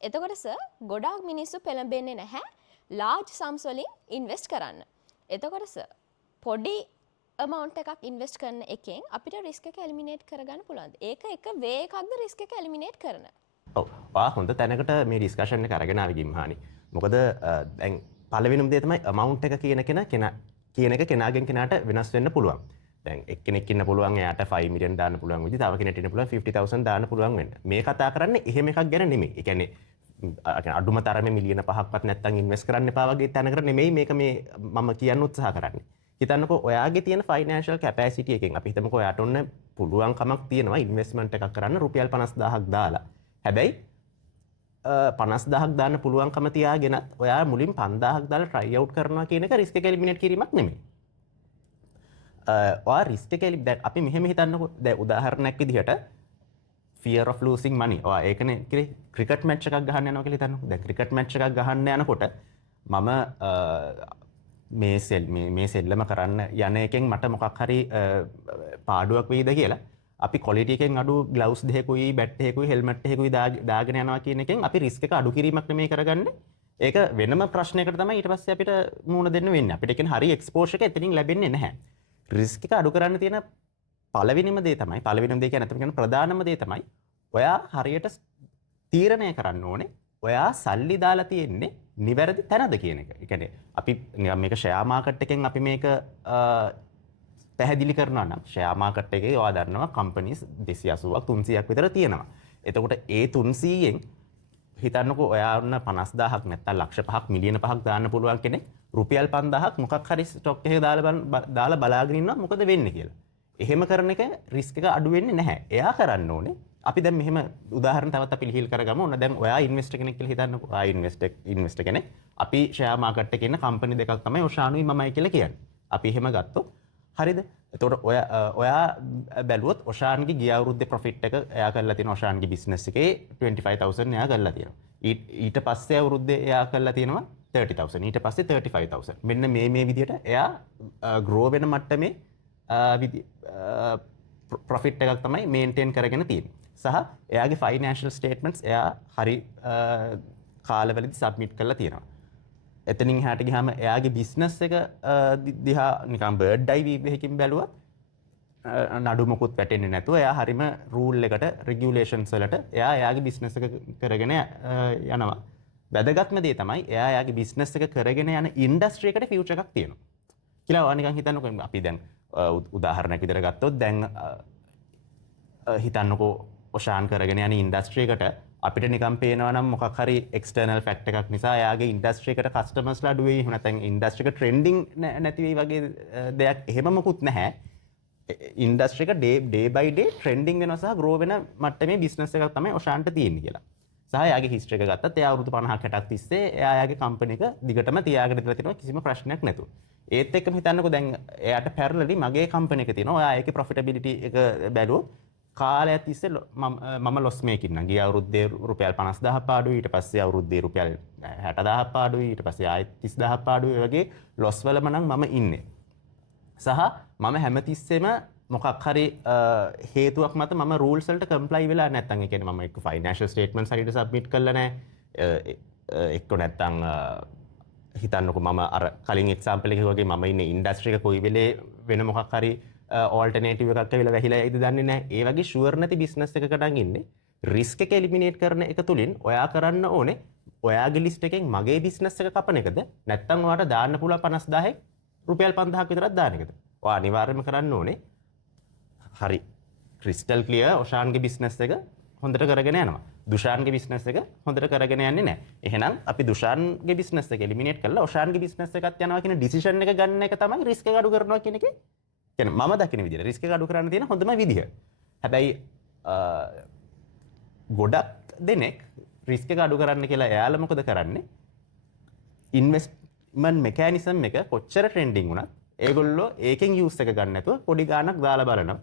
එතකොට සර් ගොඩාක් මිනිස්සු පෙළඹෙන්නේ නැහැ large sums වලින් invest කරන්න. එතකොට සර් පොඩි amount එකක් invest කරන එකෙන් අපිට risk එක eliminate කරගන්න පුළුවන්ද? ඒක එක way එකක්ද risk එක eliminate කරන? ඔව්. හොඳ තැනකට මේ ඩිස්කෂන් එක අරගෙන ආවි ගිම්හානි. මොකද දැන් පළවෙනිම දේ තමයි amount එක කියන එක කෙනාගෙන් කෙනාට වෙනස් වෙන්න පුළුවන්. දැන් එක්කෙනෙක් ඉන්න පුළුවන් එයාට 5 million දාන්න පුළුවන් විදිහ, තව කෙනෙක්ට ඉන්න පුළුවන් 50000 දාන්න පුළුවන් වෙන්න. මේ කතා කරන්නේ එහෙම එකක් ගැන නෙමෙයි. ඒ කියන්නේ අඩුම තරමේ මිලියන 5ක්වත් නැත්තම් ඉන්වෙස්ට් කරන්න එපා වගේ තැනකට නෙමෙයි මේක මේ මම කියන්න උත්සාහ කරන්නේ. හිතන්නකෝ ඔයාගේ තියෙන ෆයිනෑන්ෂල් කැපැසිටි එකෙන් අපි හිතමුකෝ ඔයාට ඔන්න පුළුවන් කමක් තියෙනවා ඉන්වෙස්ට්මන්ට් එකක් කරන්න රුපියල් 50000ක් දාලා. හැබැයි 50000ක් දාන්න පුළුවන්කම තියාගෙනත් ඔයා මුලින් 5000ක් දාලා try out කරනවා කියන එක risk එක eliminate කිරීමක් නෙමෙයි. ඔයා risk එක දැන් අපි මෙහෙම හිතන්නකෝ. දැන් උදාහරණයක් විදිහට fear of losing money. ඔයා ඒකනේ කිව්වේ ක්‍රිකට් මැච් එකක් ගහන්න යනවා කියලා හිතන්නකෝ. දැන් ක්‍රිකට් මැච් එකක් ගහන්න යනකොට මම මේ සෙල්ලම කරන්න යන එකෙන් මට මොකක් හරි පාඩුවක් වෙයිද කියලා අපි quality එකෙන් අඩු gloves දෙකකුයි bat එකකුයි helmet එකකුයි දාගෙන යනවා කියන එකෙන් අපි risk එක අඩු කිරීමක් නෙමෙයි කරගන්නේ. ඒක වෙනම ප්‍රශ්නයකට තමයි ඊට පස්සේ අපිට මුහුණ දෙන්න වෙන්නේ. අපිට කියන්නේ හරි exposure එක එතනින් ලැබෙන්නේ නැහැ. risk එක අඩු කරන්න තියෙන පළවෙනිම දේ කියන්නේ අතම කියන ප්‍රධානම දේ තමයි ඔයා හරියට තීරණය කරන්න ඕනේ ඔයා සල්ලි දාලා තියෙන්නේ නිවැරදි තැනද කියන එක. ඒ කියන්නේ අපි මේක ෂෙයා මාකට් එකෙන් අපි මේක පැහැදිලි කරනවා නම් ෂෙයා මාකට් එකේ ඔයා දන්නවා කම්පනීස් 280ක් 300ක් විතර තියෙනවා. එතකොට ඒ 300න් හිතන්නකෝ ඔයා වුණ 50000ක් නැත්තම් ලක්ෂ 5ක් මිලියන 5ක් දාන්න පුළුවන් කෙනෙක් රුපියල් 5000ක් මොකක් හරි ස්ටොක් එකේ දාලා බලාගෙන ඉන්නවා මොකද වෙන්නේ කියලා. එහෙම කරන එක රිස්ක් එක අඩු වෙන්නේ නැහැ. එයා කරන්න ඕනේ අපි දැන් මෙහෙම උදාහරණ තවත් අපි ලිහිල් කරගමු. ඔන්න දැන් ඔයා ඉන්වෙස්ටර් කෙනෙක් කියලා හිතන්නකෝ. ඔයා ඉන්වෙස්ටර් කෙනෙක්. අපි ෂෙයා මාකට් එකේ ඉන්න කම්පැනි දෙකක් තමයි ඔෂානුයි මමයි කියලා කියන්නේ. අපි එහෙම ගත්තොත් හරිද? එතකොට ඔයා බැලුවොත් ඔෂාන්ගේ ගිය අවුරුද්දේ ප්‍රොෆිට් එක එයා කරලා තියෙනවා ඔෂාන්ගේ බිස්නස් එකේ 25000 එයා කරලා තියෙනවා. ඊට පස්සේ අවුරුද්දේ එයා කරලා තියෙනවා 30000. ඊට පස්සේ 35000. මෙන්න මේ විදිහට එයා ග්‍රෝ වෙන මට්ටමේ ප්‍රොෆිට් එකක් තමයි මේන්ටේන් කරගෙන තියෙන්නේ. සහ එයාගේ ෆයිනෑන්ෂල් ස්ටේට්මන්ට්ස් එයා හරි කාලවලදී සබ්මිට් කරලා තියෙනවා. එතනින් එහාට ගියාම එයාගේ බිස්නස් එක දිහා නිකන් බර්ඩ් අයි වීව් එකකින් බැලුවත් නඩු මොකුත් වැටෙන්නේ නැතුව එයා හරිම රූල් එකට රෙගියුලේෂන්ස් වලට එයාගේ බිස්නස් එක කරගෙන යනවා. වැදගත්ම දේ තමයි එයාගේ බිස්නස් එක කරගෙන යන ඉන්ඩස්ට්‍රි එකට ෆියුචර් එකක් තියෙනවා. කියලා ඔයා නිකන් හිතන්නකෝ අපි දැන් උදාහරණයක් විදිහට ගත්තොත් දැන් හිතන්නකෝ ඔෂාන් කරගෙන යන ඉන්ඩස්ට්‍රි එකට අපිට නිකන් පේනවා නම් මොකක් හරි එක්ස්ටර්නල් ෆැක්ටර් එකක් නිසා එයාගේ ඉන්ඩස්ට්‍රි එකට කස්ටමර්ස්ලා අඩු වෙයි. එහෙම නැත්නම් ඉන්ඩස්ට්‍රි එක ට්‍රෙන්ඩින් නැති වෙයි වගේ දෙයක් එහෙම මොකුත් නැහැ. ඉන්ඩස්ට්‍රි එක ඩේ බයි ඩේ ට්‍රෙන්ඩින් වෙනවා සහ ග්‍රෝ වෙන මට්ටමේ බිස්නස් එකක් තමයි ඔෂාන්ට තියෙන්නේ කියලා. සහ එයාගේ හිස්ටරි එක ගත්තත් එයා අවුරුදු 50ක් 60ක් තිස්සේ එයාගේ කම්පැනි එක දිගටම තියාගෙන ඉඳලා තියෙනවා කිසිම ප්‍රශ්නයක් නැතුව. ඒත් එක්කම හිතන්නකෝ දැන් එයාට පැරලලි මගේ කම්පැනි එක තියෙනවා. ඔයා ඒකේ ප්‍රොෆිටබිලිටි එක බැලුවොත් කාලයක් තිස්සේ මම ලොස් මේකින් නම් ගිය අවුරුද්දේ රුපියල් 50000ක් පාඩුයි, ඊට පස්සේ අවුරුද්දේ රුපියල් 60000ක් පාඩුයි, ඊට පස්සේ ආයෙත් 30000ක් පාඩුයි වගේ ලොස් වලම නම් මම ඉන්නේ. සහ මම හැමතිස්සෙම මොකක් හරි හේතුවක් මත මම රූල්ස් වලට කම්ප්ලයි වෙලා නැත්නම් ඒ කියන්නේ මම එක්ක ෆයිනෑන්ෂල් ස්ටේට්මන්ට්ස් හරියට සබ්මිට් කරලා නැහැ. එක්ක නැත්නම් හිතන්නකෝ මම අර කලින් එක්සැම්පල් එකක වගේ මම ඉන්නේ ඉන්ඩස්ට්‍රි එක කොයි වෙලේ වෙන මොකක් හරි ඕල්ටර්නේටිව් එකක් ඇවිල්ලා වැහිලා යයිද දන්නේ නැහැ. ඒ වගේ ෂුවර් නැති බිස්නස් එකකට නම් ඉන්නේ. රිස්ක් එක එලිමිනේට් කරන එක තුලින් ඔයා කරන්න ඕනේ ඔයාගේ ලිස්ට් එකෙන් මගේ බිස්නස් එක කපන එකද නැත්නම් ඔයාට දාන්න පුළුවන් 50000ක් රුපියල් 5000ක් විතරක් දාන එකද? ඔයා අනිවාර්යයෙන්ම කරන්න ඕනේ හරි ක්‍රිස්ටල් ක්ලියර් ඔෂාන්ගේ බිස්නස් එක හොඳට කරගෙන යනවා. දුෂාන්ගේ බිස්නස් එක හොඳට කරගෙන යන්නේ නැහැ. එහෙනම් අපි දුෂාන්ගේ බිස්නස් එක එලිමිනේට් කරලා ඔෂාන්ගේ බිස්නස් එකත් යනවා කියන ඩිසිෂන් එක ගන්න එක තමයි රිස්ක් එක අඩු කරනවා කියන එකේ කියන්නේ මම දකින විදිහට රිස්ක් එක අඩු කරන්න තියෙන හොඳම විදිහ. හැබැයි ගොඩක් දෙනෙක් රිස්ක් එක අඩු කරන්න කියලා එයාලා මොකද කරන්නේ? ඉන්වෙස්ට්මන්ට් මෙකැනිසම් එක කොච්චර ට්‍රෙන්ඩින් වුණත් ඒගොල්ලෝ ඒකෙන් යූස් එක ගන්න නැතුව පොඩි ගාණක් දාලා බලනවා.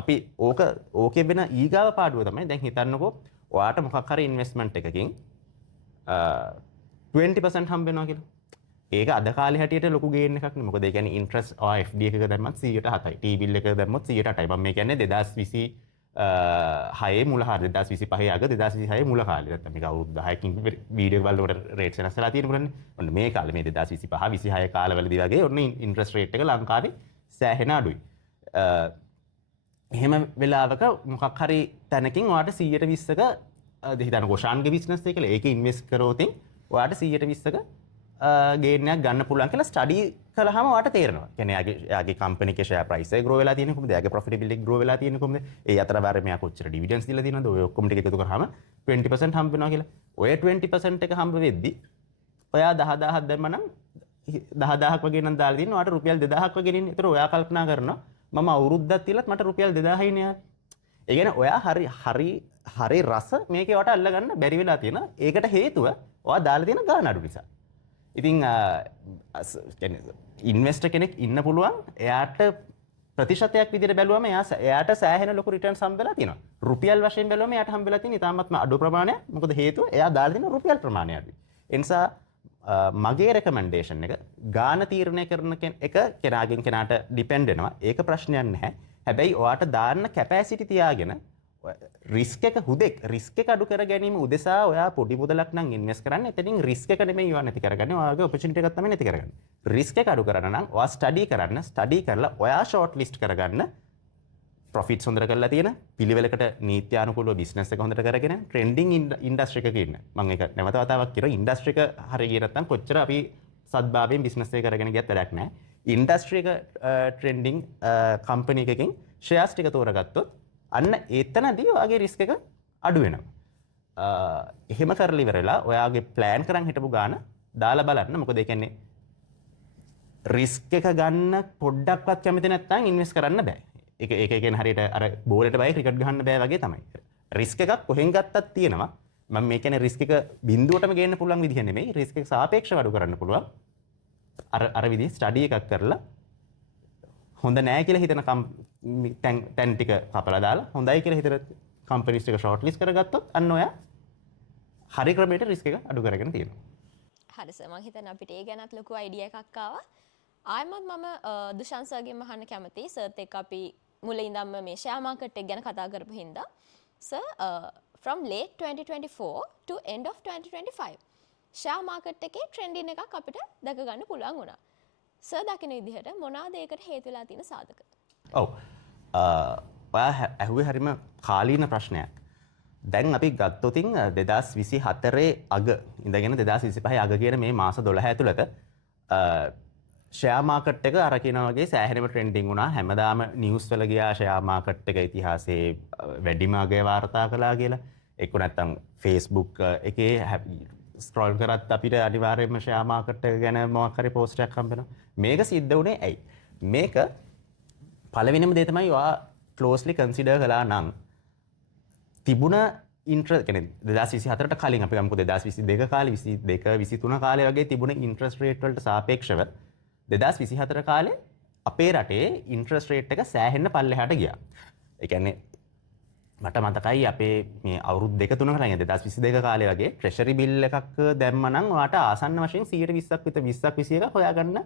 අපි ඕකේ වෙන ඊගාව පාඩුව තමයි දැන් හිතන්නකෝ ඔයාට මොකක් හරි ඉන්වෙස්ට්මන්ට් එකකින් 20% හම්බ වෙනවා කියලා. ඒක අද කාලේ හැටියට ලොකු ගේන් එකක් නේ. මොකද ඒ කියන්නේ ඉන්ට්‍රස්ට් FD එකක දැම්මත් 107යි. T bill එකක දැම්මත් 108යි. මම මේ කියන්නේ 2026 මුල කාලේ 2025 අග 2026 මුල කාලේ. නැත්නම් මේක අවුරුදු 10කින් වීඩියෝ බලනකොට රේට්ස් වෙනස් වෙලා තියෙනවනේ. ඔන්න මේ කාලේ මේ 2025 26 කාලවලදී වගේ ඔන්න ඉන්ට්‍රස්ට් රේට් එක ලංකාවේ සෑහෙන අඩුයි. එහෙම වෙලාවක මොකක් හරි තැනකින් ඔයාට 120ක දෙහිතන ගොෂාන්ගේ බිස්නස් එක කියලා ඒක ඉන්වෙස්ට් කරොත් ඔයාට 120ක ගේනයක් ගන්න පුළුවන් කියලා ස්ටඩි කළාම ඔයාට තේරෙනවා. කියන්නේ යාගේ කම්පැනි එකේ ෂෙයා ප්‍රයිස් එක ග්‍රෝ වෙලා තියෙන්නේ කොහොමද? යාගේ ප්‍රොෆිටබිලිටි ග්‍රෝ වෙලා තියෙන්නේ කොහොමද? ඒ අතර වාරේ මෙයා කොච්චර ඩිවිඩන්ඩ්ස් දීලා තියෙනවද? ඔය ඔක්කොම ටික එකතු කරාම 20% හම්බ වෙනවා කියලා. ඔය 20% එක හම්බ වෙද්දි ඔයා 10000ක් දැම්මනම් 10000ක් වගේ නම් දාලා තියෙනවා. ඔයාට රුපියල් 2000ක් වගේ ඉන්නේ. ඒතර ඔයා කල්පනා කරනවා මම අවුරුද්දක් තියලත් මට රුපියල් 2000යි නේ. ඒ කියන්නේ ඔයා හරි රස මේකේ වට අල්ලගන්න බැරි වෙලා තියෙනවා. ඒකට හේතුව ඔයා දාලා තියෙන ගාන අඩු නිසා. ඉතින් ඉන්වෙස්ටර් කෙනෙක් ඉන්න පුළුවන් එයාට ප්‍රතිශතයක් විදිහට බැලුවම එයාට සෑහෙන ලොකු රිටර්න්ස් හම්බෙලා තියෙනවා. රුපියල් වශයෙන් බැලුවම එයාට හම්බෙලා තියෙන ඉතාමත්ම අඩු ප්‍රමාණයක්. මොකද හේතුව එයා දාලා දෙන රුපියල් ප්‍රමාණය අඩුයි. ඒ නිසා මගේ රෙකමෙන්ඩේෂන් එක ගාන තීරණය කරන එක කෙනාගෙන් කෙනාට ඩිපෙන්ඩ් වෙනවා. ඒක ප්‍රශ්නයක් නැහැ. හැබැයි ඔයාට දාන්න කැපැසිටි තියාගෙන රිස්ක් එක රිස්ක් එක අඩු කර ගැනීම උදෙසා ඔයා පොඩි මුදලක් නම් ඉන්වෙස්ට් කරන්න. එතනින් රිස්ක් එක නෙමෙයි ඔයා නැති කරගන්නේ. ඔයාගේ ඔපචුනිටි එකක් තමයි නැති කරගන්නේ. රිස්ක් එක අඩු කරන්න නම් ඔයා ස්ටඩි කරලා ඔයා ෂෝට් ලිස්ට් කරගන්න ප්‍රොෆිට්ස් හොඳට කරලා තියෙන පිළිවෙලකට නීත්‍යානුකූලව බිස්නස් එක හොඳට කරගෙන ට්‍රෙන්ඩින් ඉන්ඩස්ට්‍රි එකක ඉන්න. මම ඒක නැවත වතාවක් කියනවා ඉන්ඩස්ට්‍රි එක හරිය ගියේ නැත්නම් කොච්චර අපි සද්භාවයෙන් බිස්නස් එක කරගෙන ගියත් වැඩක් නැහැ. ඉන්ඩස්ට්‍රි එක ට්‍රෙන්ඩින් කම්පැනි එකකින් ෂෙයාර්ස් ටික තෝරගත්තොත් අන්න එතනදී ඔයාගේ රිස්ක් එක අඩු වෙනවා. එහෙම කරලා ඉවරලා ඔයාගේ ප්ලෑන් කරන් හිටපු ගාන දාලා බලන්න. මොකද ඒ කියන්නේ රිස්ක් එක ගන්න පොඩ්ඩක්වත් කැමති නැත්නම් ඉන්වෙස්ට් කරන්න බෑ. ඒක කියන්නේ හරියට අර බෝලෙට බයි ක්‍රිකට් ගහන්න බෑ වගේ තමයි. රිස්ක් එකක් කොහෙන් ගත්තත් තියෙනවා. මම මේ කියන්නේ රිස්ක් එක බිඳුවටම ගේන්න පුළුවන් විදිහ නෙමෙයි. රිස්ක් එක සාපේක්ෂව අඩු කරන්න පුළුවන්. අර විදිහ ස්ටඩි එකක් කරලා හොඳ නෑ කියලා හිතන තැන් ටික කපලා දාලා හොඳයි කියලා හිතන කම්පැනිස් ටික ෂෝට් ලිස්ට් කරගත්තොත් අන්න ඔයා හරි ක්‍රමයට රිස්ක් එක අඩු කරගෙන තියෙනවා. හරි සර්, මම හිතන්නේ අපිට ඒ ගැනත් ලොකු අයිඩියා එකක් ආවා. ආයෙමත් මම දුෂාන් සර්ගෙන් අහන්න කැමතියි. සර්ත් එක්ක අපි මුලින් ඉඳන්ම මේ ෂෙයා මාකට් එක ගැන කතා කරපු හින්දා. Sir, from late 2024 to end of 2025 share market එකේ ට්‍රෙන්ඩින් එකක් අපිට දැක ගන්න පුළුවන් වුණා. සර් දකින විදිහට මොනවාද ඒකට හේතු වෙලා තියෙන සාධක? ඔව්. ඔයා ඇහුවේ හරිම කාලීන ප්‍රශ්නයක්. දැන් අපි ගත්තොතින් 2024 අග ඉඳගෙන 2025 අග කියන මේ මාස 12 ඇතුළත ෂෙයා මාකට් එක අර කියන වගේ සෑහෙනම ට්‍රෙන්ඩින් වුණා. හැමදාම නිවුස් වල ගියා ෂෙයා මාකට් එක ඉතිහාසයේ වැඩිම අගය වාර්තා කළා කියලා. එක්ක නැත්තම් Facebook එකේ ස්ක්‍රෝල් කරත් අපිට අනිවාර්යයෙන්ම ෂෙයා මාකට් එක ගැන මොකක් හරි පෝස්ට් එකක් හම්බෙනවා. මේක සිද්ධ වුණේ ඇයි? මේක පළවෙනිම දේ තමයි ඔයා ක්ලෝස්ලි කන්සිඩර් කළා නම් තිබුණ ඉන්ට්‍රස්ට් කියන්නේ 2024ට කලින් අපි ගමුකෝ 2022 කාලේ 22 23 කාලේ වගේ තිබුණ ඉන්ට්‍රස්ට් රේට් වලට සාපේක්ෂව 2024 කාලේ අපේ රටේ ඉන්ට්‍රස්ට් රේට් එක සෑහෙන්න පල්ලෙහාට ගියා. ඒ කියන්නේ මට මතකයි අපේ මේ අවුරුදු දෙක තුනකට කලින් 2022 කාලේ වගේ ට්‍රෙෂරි බිල් එකක් දැම්ම නම් ඔයාට ආසන්න වශයෙන් 120ක් විතර 20ක් 21ක් හොයාගන්න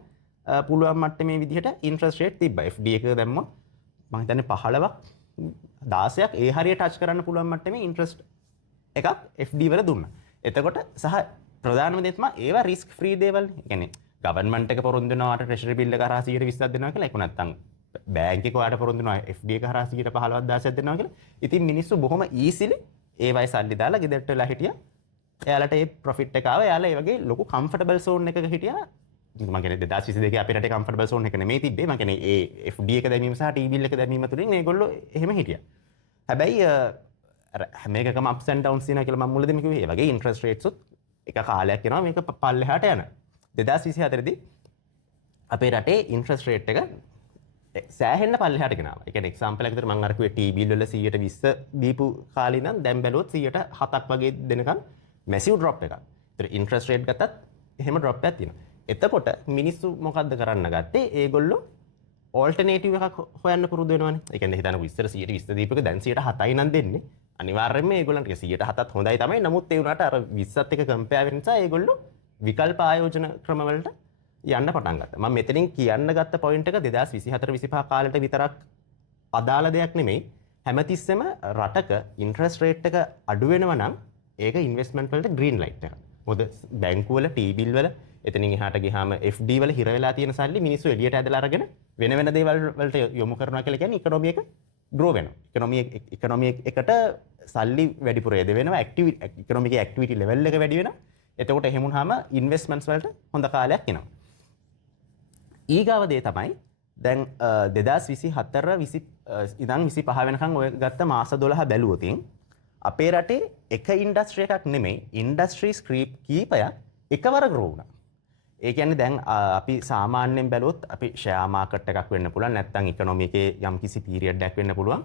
පුළුවන් මට්ටමේ විදිහට ඉන්ට්‍රස්ට් රේට් තිබ්බා. FD එක දැම්මොත් මම හිතන්නේ 15ක් 16ක් ඒ හරියට ටච් කරන්න පුළුවන් මට්ටමේ ඉන්ට්‍රස්ට් එකක් FD වල දුන්නා. එතකොට සහ ප්‍රධානම දේ තමයි ඒවා රිස්ක් ෆ්‍රී දේවල්. ඒ කියන්නේ ගවර්න්මන්ට් එක පොරොන්දු වෙනවාට ට්‍රෙෂරි බිල් එක හරහා 120ක් දෙනවා කියලා. ඒක නැත්තම් බෑන්ක් එක ඔයාලට පොරොන්දු වෙනවා FD එක හරහා 115ක් 16ක් දෙනවා කියලා. ඉතින් මිනිස්සු බොහොම ඊසිලි ඒවයි සල්ලි දාලා ගෙදරට වෙලා හිටියා. එයාලට ඒ ප්‍රොෆිට් එක ආවා. එයාලා ඒ වගේ ලොකු කම්ෆර්ටබල් සෝන් එකක හිටියා. මම කියන්නේ 2022 අපේ රටේ කම්ෆර්ටබල් සෝන් එක නෙමෙයි තිබ්බේ. මම කියන්නේ ඒ FD එක දැමීම සහ T bill එක දැමීම තුලින් මේගොල්ලෝ එහෙම හිටියා. හැබැයි අර හැම එකකම ups and downs තියෙනවා කියලා මම මුලදීම කිව්වේ. ඒ වගේ ඉන්ට්‍රස්ට් රේට්ස් උත් එක කාලයක් යනවා මේක පල්ලෙහාට යන. 2024 දී අපේ රටේ ඉන්ට්‍රස්ට් රේට් එක සෑහෙන්න පල්ලෙහාට ගෙනාවා. ඒ කියන්නේ එක්සැම්පල් එකකට මම අර කිව්වේ T bill වල 120 දීපු කාලේ ඉඳන් දැන් බැලුවොත් 107ක් වගේ දෙනකම් මැසිව් ඩ්‍රොප් එකක්. ඒතර ඉන්ට්‍රස්ට් රේට් ගත්තත් එහෙම ඩ්‍රොප් එකක් තියෙනවා. එතකොට මිනිස්සු මොකද්ද කරන්න ගත්තේ? ඒගොල්ලෝ ඕල්ටර්නේටිව් එකක් හොයන්න පුරුදු වෙනවනේ. ඒ කියන්නේ හිතන්නකෝ ඉස්සර 120 දීපක දැන් 107යි නම් දෙන්නේ. අනිවාර්යයෙන්ම ඒගොල්ලන්ට 107ත් හොඳයි තමයි. නමුත් ඒ වුණාට අර 20ත් එක කම්පෙයාර් වෙන නිසා ඒගොල්ලෝ විකල්ප ආයෝජන ක්‍රමවලට යන්න පටන් ගත්තා. මම මෙතනින් කියන්න ගත්ත පොයින්ට් එක 2024-25 කාලෙට විතරක් අදාළ දෙයක් නෙමෙයි. හැමතිස්සෙම රටක ඉන්ට්‍රස්ට් රේට් එක අඩු වෙනවා නම් ඒක ඉන්වෙස්ට්මන්ට් වලට ග්‍රීන් ලයිට් එකක්. මොකද බැංකු වල T-bill වල එතනින් එහාට ගියාම FD වල හිර වෙලා තියෙන සල්ලි මිනිස්සු එළියට ඇදලා අරගෙන වෙන දේවල් වලට යොමු කරනවා කියලා කියන්නේ ඉකොනොමි එක ග්‍රෝ වෙනවා. ඉකොනොමි එකට සල්ලි වැඩිපුර යොද වෙනවා. ඉකොනොමික ඇක්ටිවිටි ලෙවල් එක වැඩි වෙනවා. එතකොට එහෙම වුණාම ඉන්වෙස්ට්මන්ට්ස් වලට හොඳ කාලයක් එනවා. ඊගාව දේ තමයි දැන් 2024 ඉඳන් 25 වෙනකන් ඔය ගත්ත මාස 12 බැලුවොතින් අපේ රටේ එක ඉන්ඩස්ට්‍රි එකක් නෙමෙයි ඉන්ඩස්ට්‍රීස් කීපයක් එකවර ග්‍රෝ වුණා. ඒ කියන්නේ දැන් අපි සාමාන්‍යයෙන් බැලුවොත් අපි ෂෙයා මාකට් එකක් වෙන්න පුළුවන් නැත්නම් ඉකොනොමි එකේ යම් කිසි පීරියඩ් එකක් වෙන්න පුළුවන්.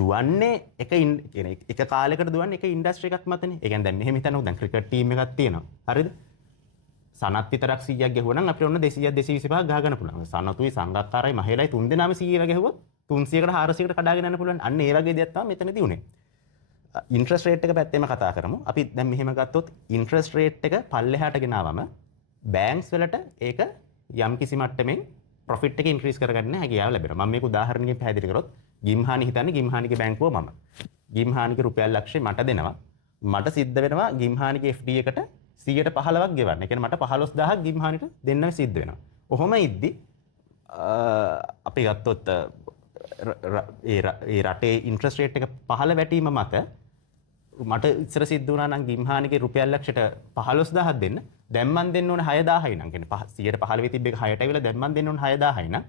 දුවන්නේ එක කාලයකට දුවන්නේ එක ඉන්ඩස්ට්‍රි එකක් මතනේ. ඒ කියන්නේ දැන් මෙහෙම හිතන්නකෝ දැන් ක්‍රිකට් ටීම් එකක් තියෙනවා. හරිද? සනත් විතරක් 100ක් ගැහුවා නම් අපිට ඔන්න 200ක් 225ක් ගහ ගන්න පුළුවන්. සනතුයි සංගක්කාරයි මහේලයි තුන් දෙනාම 100 ගැහුවොත් 300කට 400කට කඩාගෙන යන්න පුළුවන්. අන්න ඒ වගේ දෙයක් තමයි මෙතනදී උනේ. ඉන්ට්‍රස්ට් රේට් එක පැත්තෙම කතා කරමු. අපි දැන් මෙහෙම ගත්තොත් ඉන්ට්‍රස්ට් රේට් එක පල්ලෙහාට ගෙනාවම බැංක්ස් වලට ඒක යම් කිසි මට්ටමින් ප්‍රොෆිට් එක ඉන්ක්‍රීස් කරගන්න හැකියාව ලැබෙනවා. මම මේක උදාහරණයකින් පැහැදිලි කරොත් ගිම්හානි හිතන්නේ ගිම්හානිගේ බැංකුව මම. ගිම්හානිගේ රුපියල් ලක්ෂය මට දෙනවා. මට සිද්ධ වෙනවා ගිම්හානිගේ FD එකට 115ක් ගෙවන්න. ඒ කියන්නේ මට 15000ක් ගිම්හානිට දෙන්න සිද්ධ වෙනවා. කොහොම ඉද්දි අපි ගත්තොත් ඒ රටේ ඉන්ට්‍රස්ට් රේට් එක පහළ වැටීම මත මට ඉස්සර සිද්ධ වුණා නම් ගිම්හානිගේ රුපියල් ලක්ෂයට 15000ක් දෙන්න. දැන් මන් දෙන්න ඕනේ 6000යි නම්. කියන්නේ 115 තිබ්බ එක 6ට ඇවිල්ලා දැන් මන් දෙන්න ඕනේ 6000යි නම්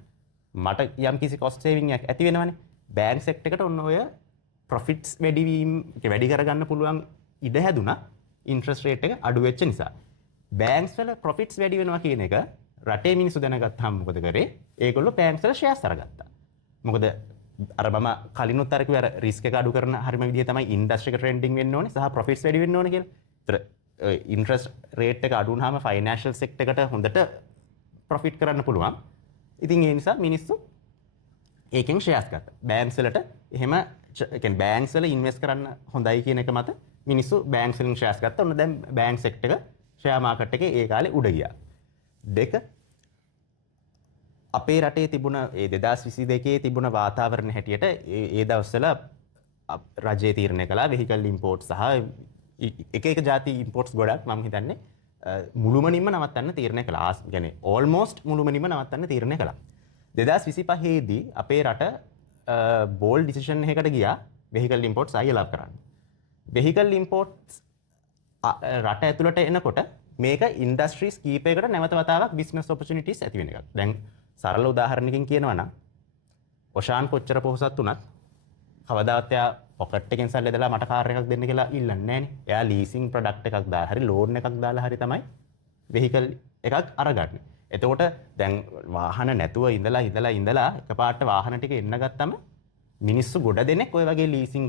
මට යම් කිසි කොස්ට් සේවිං එකක් ඇති වෙනවනේ. බැංක් සෙක්ටර් එකට ඔන්න ඔය ප්‍රොෆිට්ස් වැඩි කරගන්න පුළුවන් ඉඩ හැදුනා ඉන්ට්‍රස්ට් රේට් එක අඩු වෙච්ච නිසා. බැංක්ස් වල ප්‍රොෆිට්ස් වැඩි වෙනවා කියන එක රටේ මිනිස්සු දැනගත්තාම මොකද කරේ? ඒගොල්ලෝ බැංක්ස් වල ෂෙයාර්ස් අරගත්තා. මොකද අර මම කලිනුත් අර කිව්ව අර රිස්ක් එක අඩු කරන හරිම විදිය තමයි ඉන්ඩස්ට්‍රි එක ට්‍රෙන්ඩින් වෙන්න ඕනේ සහ ප්‍රොෆිට්ස් වැඩි වෙන්න ඕනේ කියලා. ඒතර ඉන්ට්‍රස්ට් රේට් එක අඩු වුනහම ෆයිනෑන්ෂල් සෙක්ටර් එකට හොඳට ප්‍රොෆිට් කරන්න පුළුවන්. ඉතින් ඒ නිසා මිනිස්සු ඒකෙන් ෂෙයාර්ස් ගත්තා. බැංක්ස් වලට එහෙම ඒ කියන්නේ බැංක්ස් වල ඉන්වෙස්ට් කරන්න හොඳයි කියන එක මත මිනිස්සු බැංක්ස් වලින් ෂෙයාර්ස් ගත්තා. ඔන්න දැන් බැංක් සෙක්ටර් එක ෂෙයා මාකට් එකේ ඒ කාලේ උඩ ගියා. දෙක අපේ රටේ තිබුණ ඒ 2022 තිබුණ වාතාවරණ හැටියට ඒ දවස්වල රජයේ තීරණය කළා වෙහිකල් ඉම්පෝර්ට් සහ එක ಜಾති ඉම්පෝර්ට්ස් ගොඩක් මම හිතන්නේ මුළුමනින්ම නවත්තන්න තීරණය කළා. يعني ඕල්මෝස්ට් මුළුමනින්ම නවත්තන්න තීරණය කළා. 2025 දී අපේ රට බෝල්ඩ් ඩිසිෂන් එකකට ගියා වෙහිකල් ඉම්පෝර්ට්ස් ආයෙ ලබ් කරන්න. වෙහිකල් ඉම්පෝර්ට්ස් රට ඇතුළට එනකොට මේක ඉන්ඩස්ට්‍රීස් කීපයකට නැවත වතාවක් බිස්නස් ඔපචුනිටිස් ඇති වෙන එකක්. දැන් සරල උදාහරණයකින් කියනවා නම් ඔෂාන් කොච්චර පොහොසත් වුණත් කවදාවත් එයා පොකට් එකෙන් සල්ලි දාලා මට කාර් එකක් දෙන්න කියලා ඉල්ලන්නේ නැහනේ. එයා ලීසින් ප්‍රොඩක්ට් එකක් දාලා හරි ලෝන් එකක් දාලා හරි තමයි වෙහිකල් එකක් අරගන්නේ. එතකොට දැන් වාහන නැතුව ඉඳලා එකපාරට වාහන ටික එන්න ගත්තම මිනිස්සු ගොඩ දෙනෙක් ඔය වගේ ලීසින්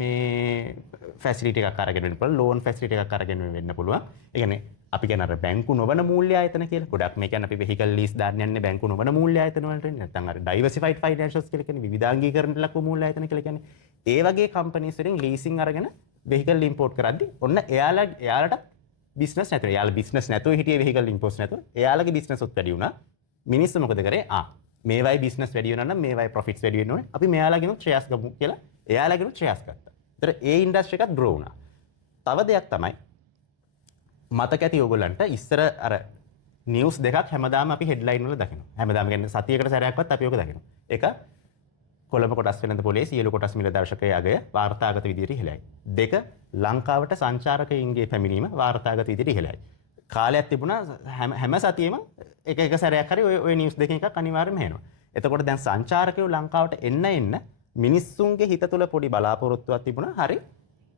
මේ ෆැසිලිටි එකක් අරගෙන වෙන්න පුළුවන්, ලෝන් ෆැසිලිටි එකක් අරගෙන වෙන්න පුළුවන්. ඒ කියන්නේ අපි කියන අර බැංකු නොවන මූල්‍ය ආයතන කියලා. ගොඩක් මේ කියන්නේ අපි වෙහිකල් ලීස් දාන්න යන්නේ බැංකු නොවන මූල්‍ය ආයතන වලට. නැත්නම් අර ඩයිවර්සිෆයිඩ් ෆයිනෑන්ෂල්ස් කියලා කියන්නේ විවිධාංගීකරණයට ලක් වූ මූල්‍ය ආයතන කියලා කියන්නේ. ඒ වගේ කම්පනීස් වලින් ලීසින් අරගෙන වෙහිකල් ඉම්පෝර්ට් කරද්දි ඔන්න එයාලට බිස්නස් නැතුව. එයාලා බිස්නස් නැතුව හිටියේ වෙහිකල් ඉම්පෝර්ට්ස් නැතුව. එයාලගේ බිස්නස් උත් වැඩි වුණා. මිනිස්සු මොකද කරේ? මේවයි බිස්නස් වැඩි වෙනවා නම් මේවයි ප්‍රොෆිට්ස් වැඩි වෙන්න ඕනේ. අපි මෙයාලගෙනුත් ෂෙයාර්ස් ගමු කියලා එයාලගෙනුත් ෂෙයාර්ස් ගත්තා. ඒතර ඒ ඉන්ඩස්ට්‍රි එකත් ග්‍රෝ වුණා. තව දෙයක් තමයි මතක ඇති ඔයගොල්ලන්ට ඉස්සර අර නිවුස් දෙකක් හැමදාම අපි හෙඩ්ලයින් වල දකිනවා. හැමදාම කියන්නේ සතියකට සැරයක්වත් අපි ඔක දකිනවා. එක කොළඹ කොටස් වෙළඳ පොලේ සියලු කොටස් මිල දර්ශකයේ අගය වාර්තාගත විදිහට ඉහළයි. දෙක ලංකාවට සංචාරකයින්ගේ පැමිණීම වාර්තාගත විදිහට ඉහළයි. කාලයක් තිබුණා හැම සතියෙම එක සැරයක් හරි ඔය නිවුස් දෙකෙන් එකක් අනිවාර්යයෙන්ම එනවා. එතකොට දැන් සංචාරකයෝ ලංකාවට එන්න මිනිස්සුන්ගේ හිත තුළ පොඩි බලාපොරොත්තුවක් තිබුණා. හරි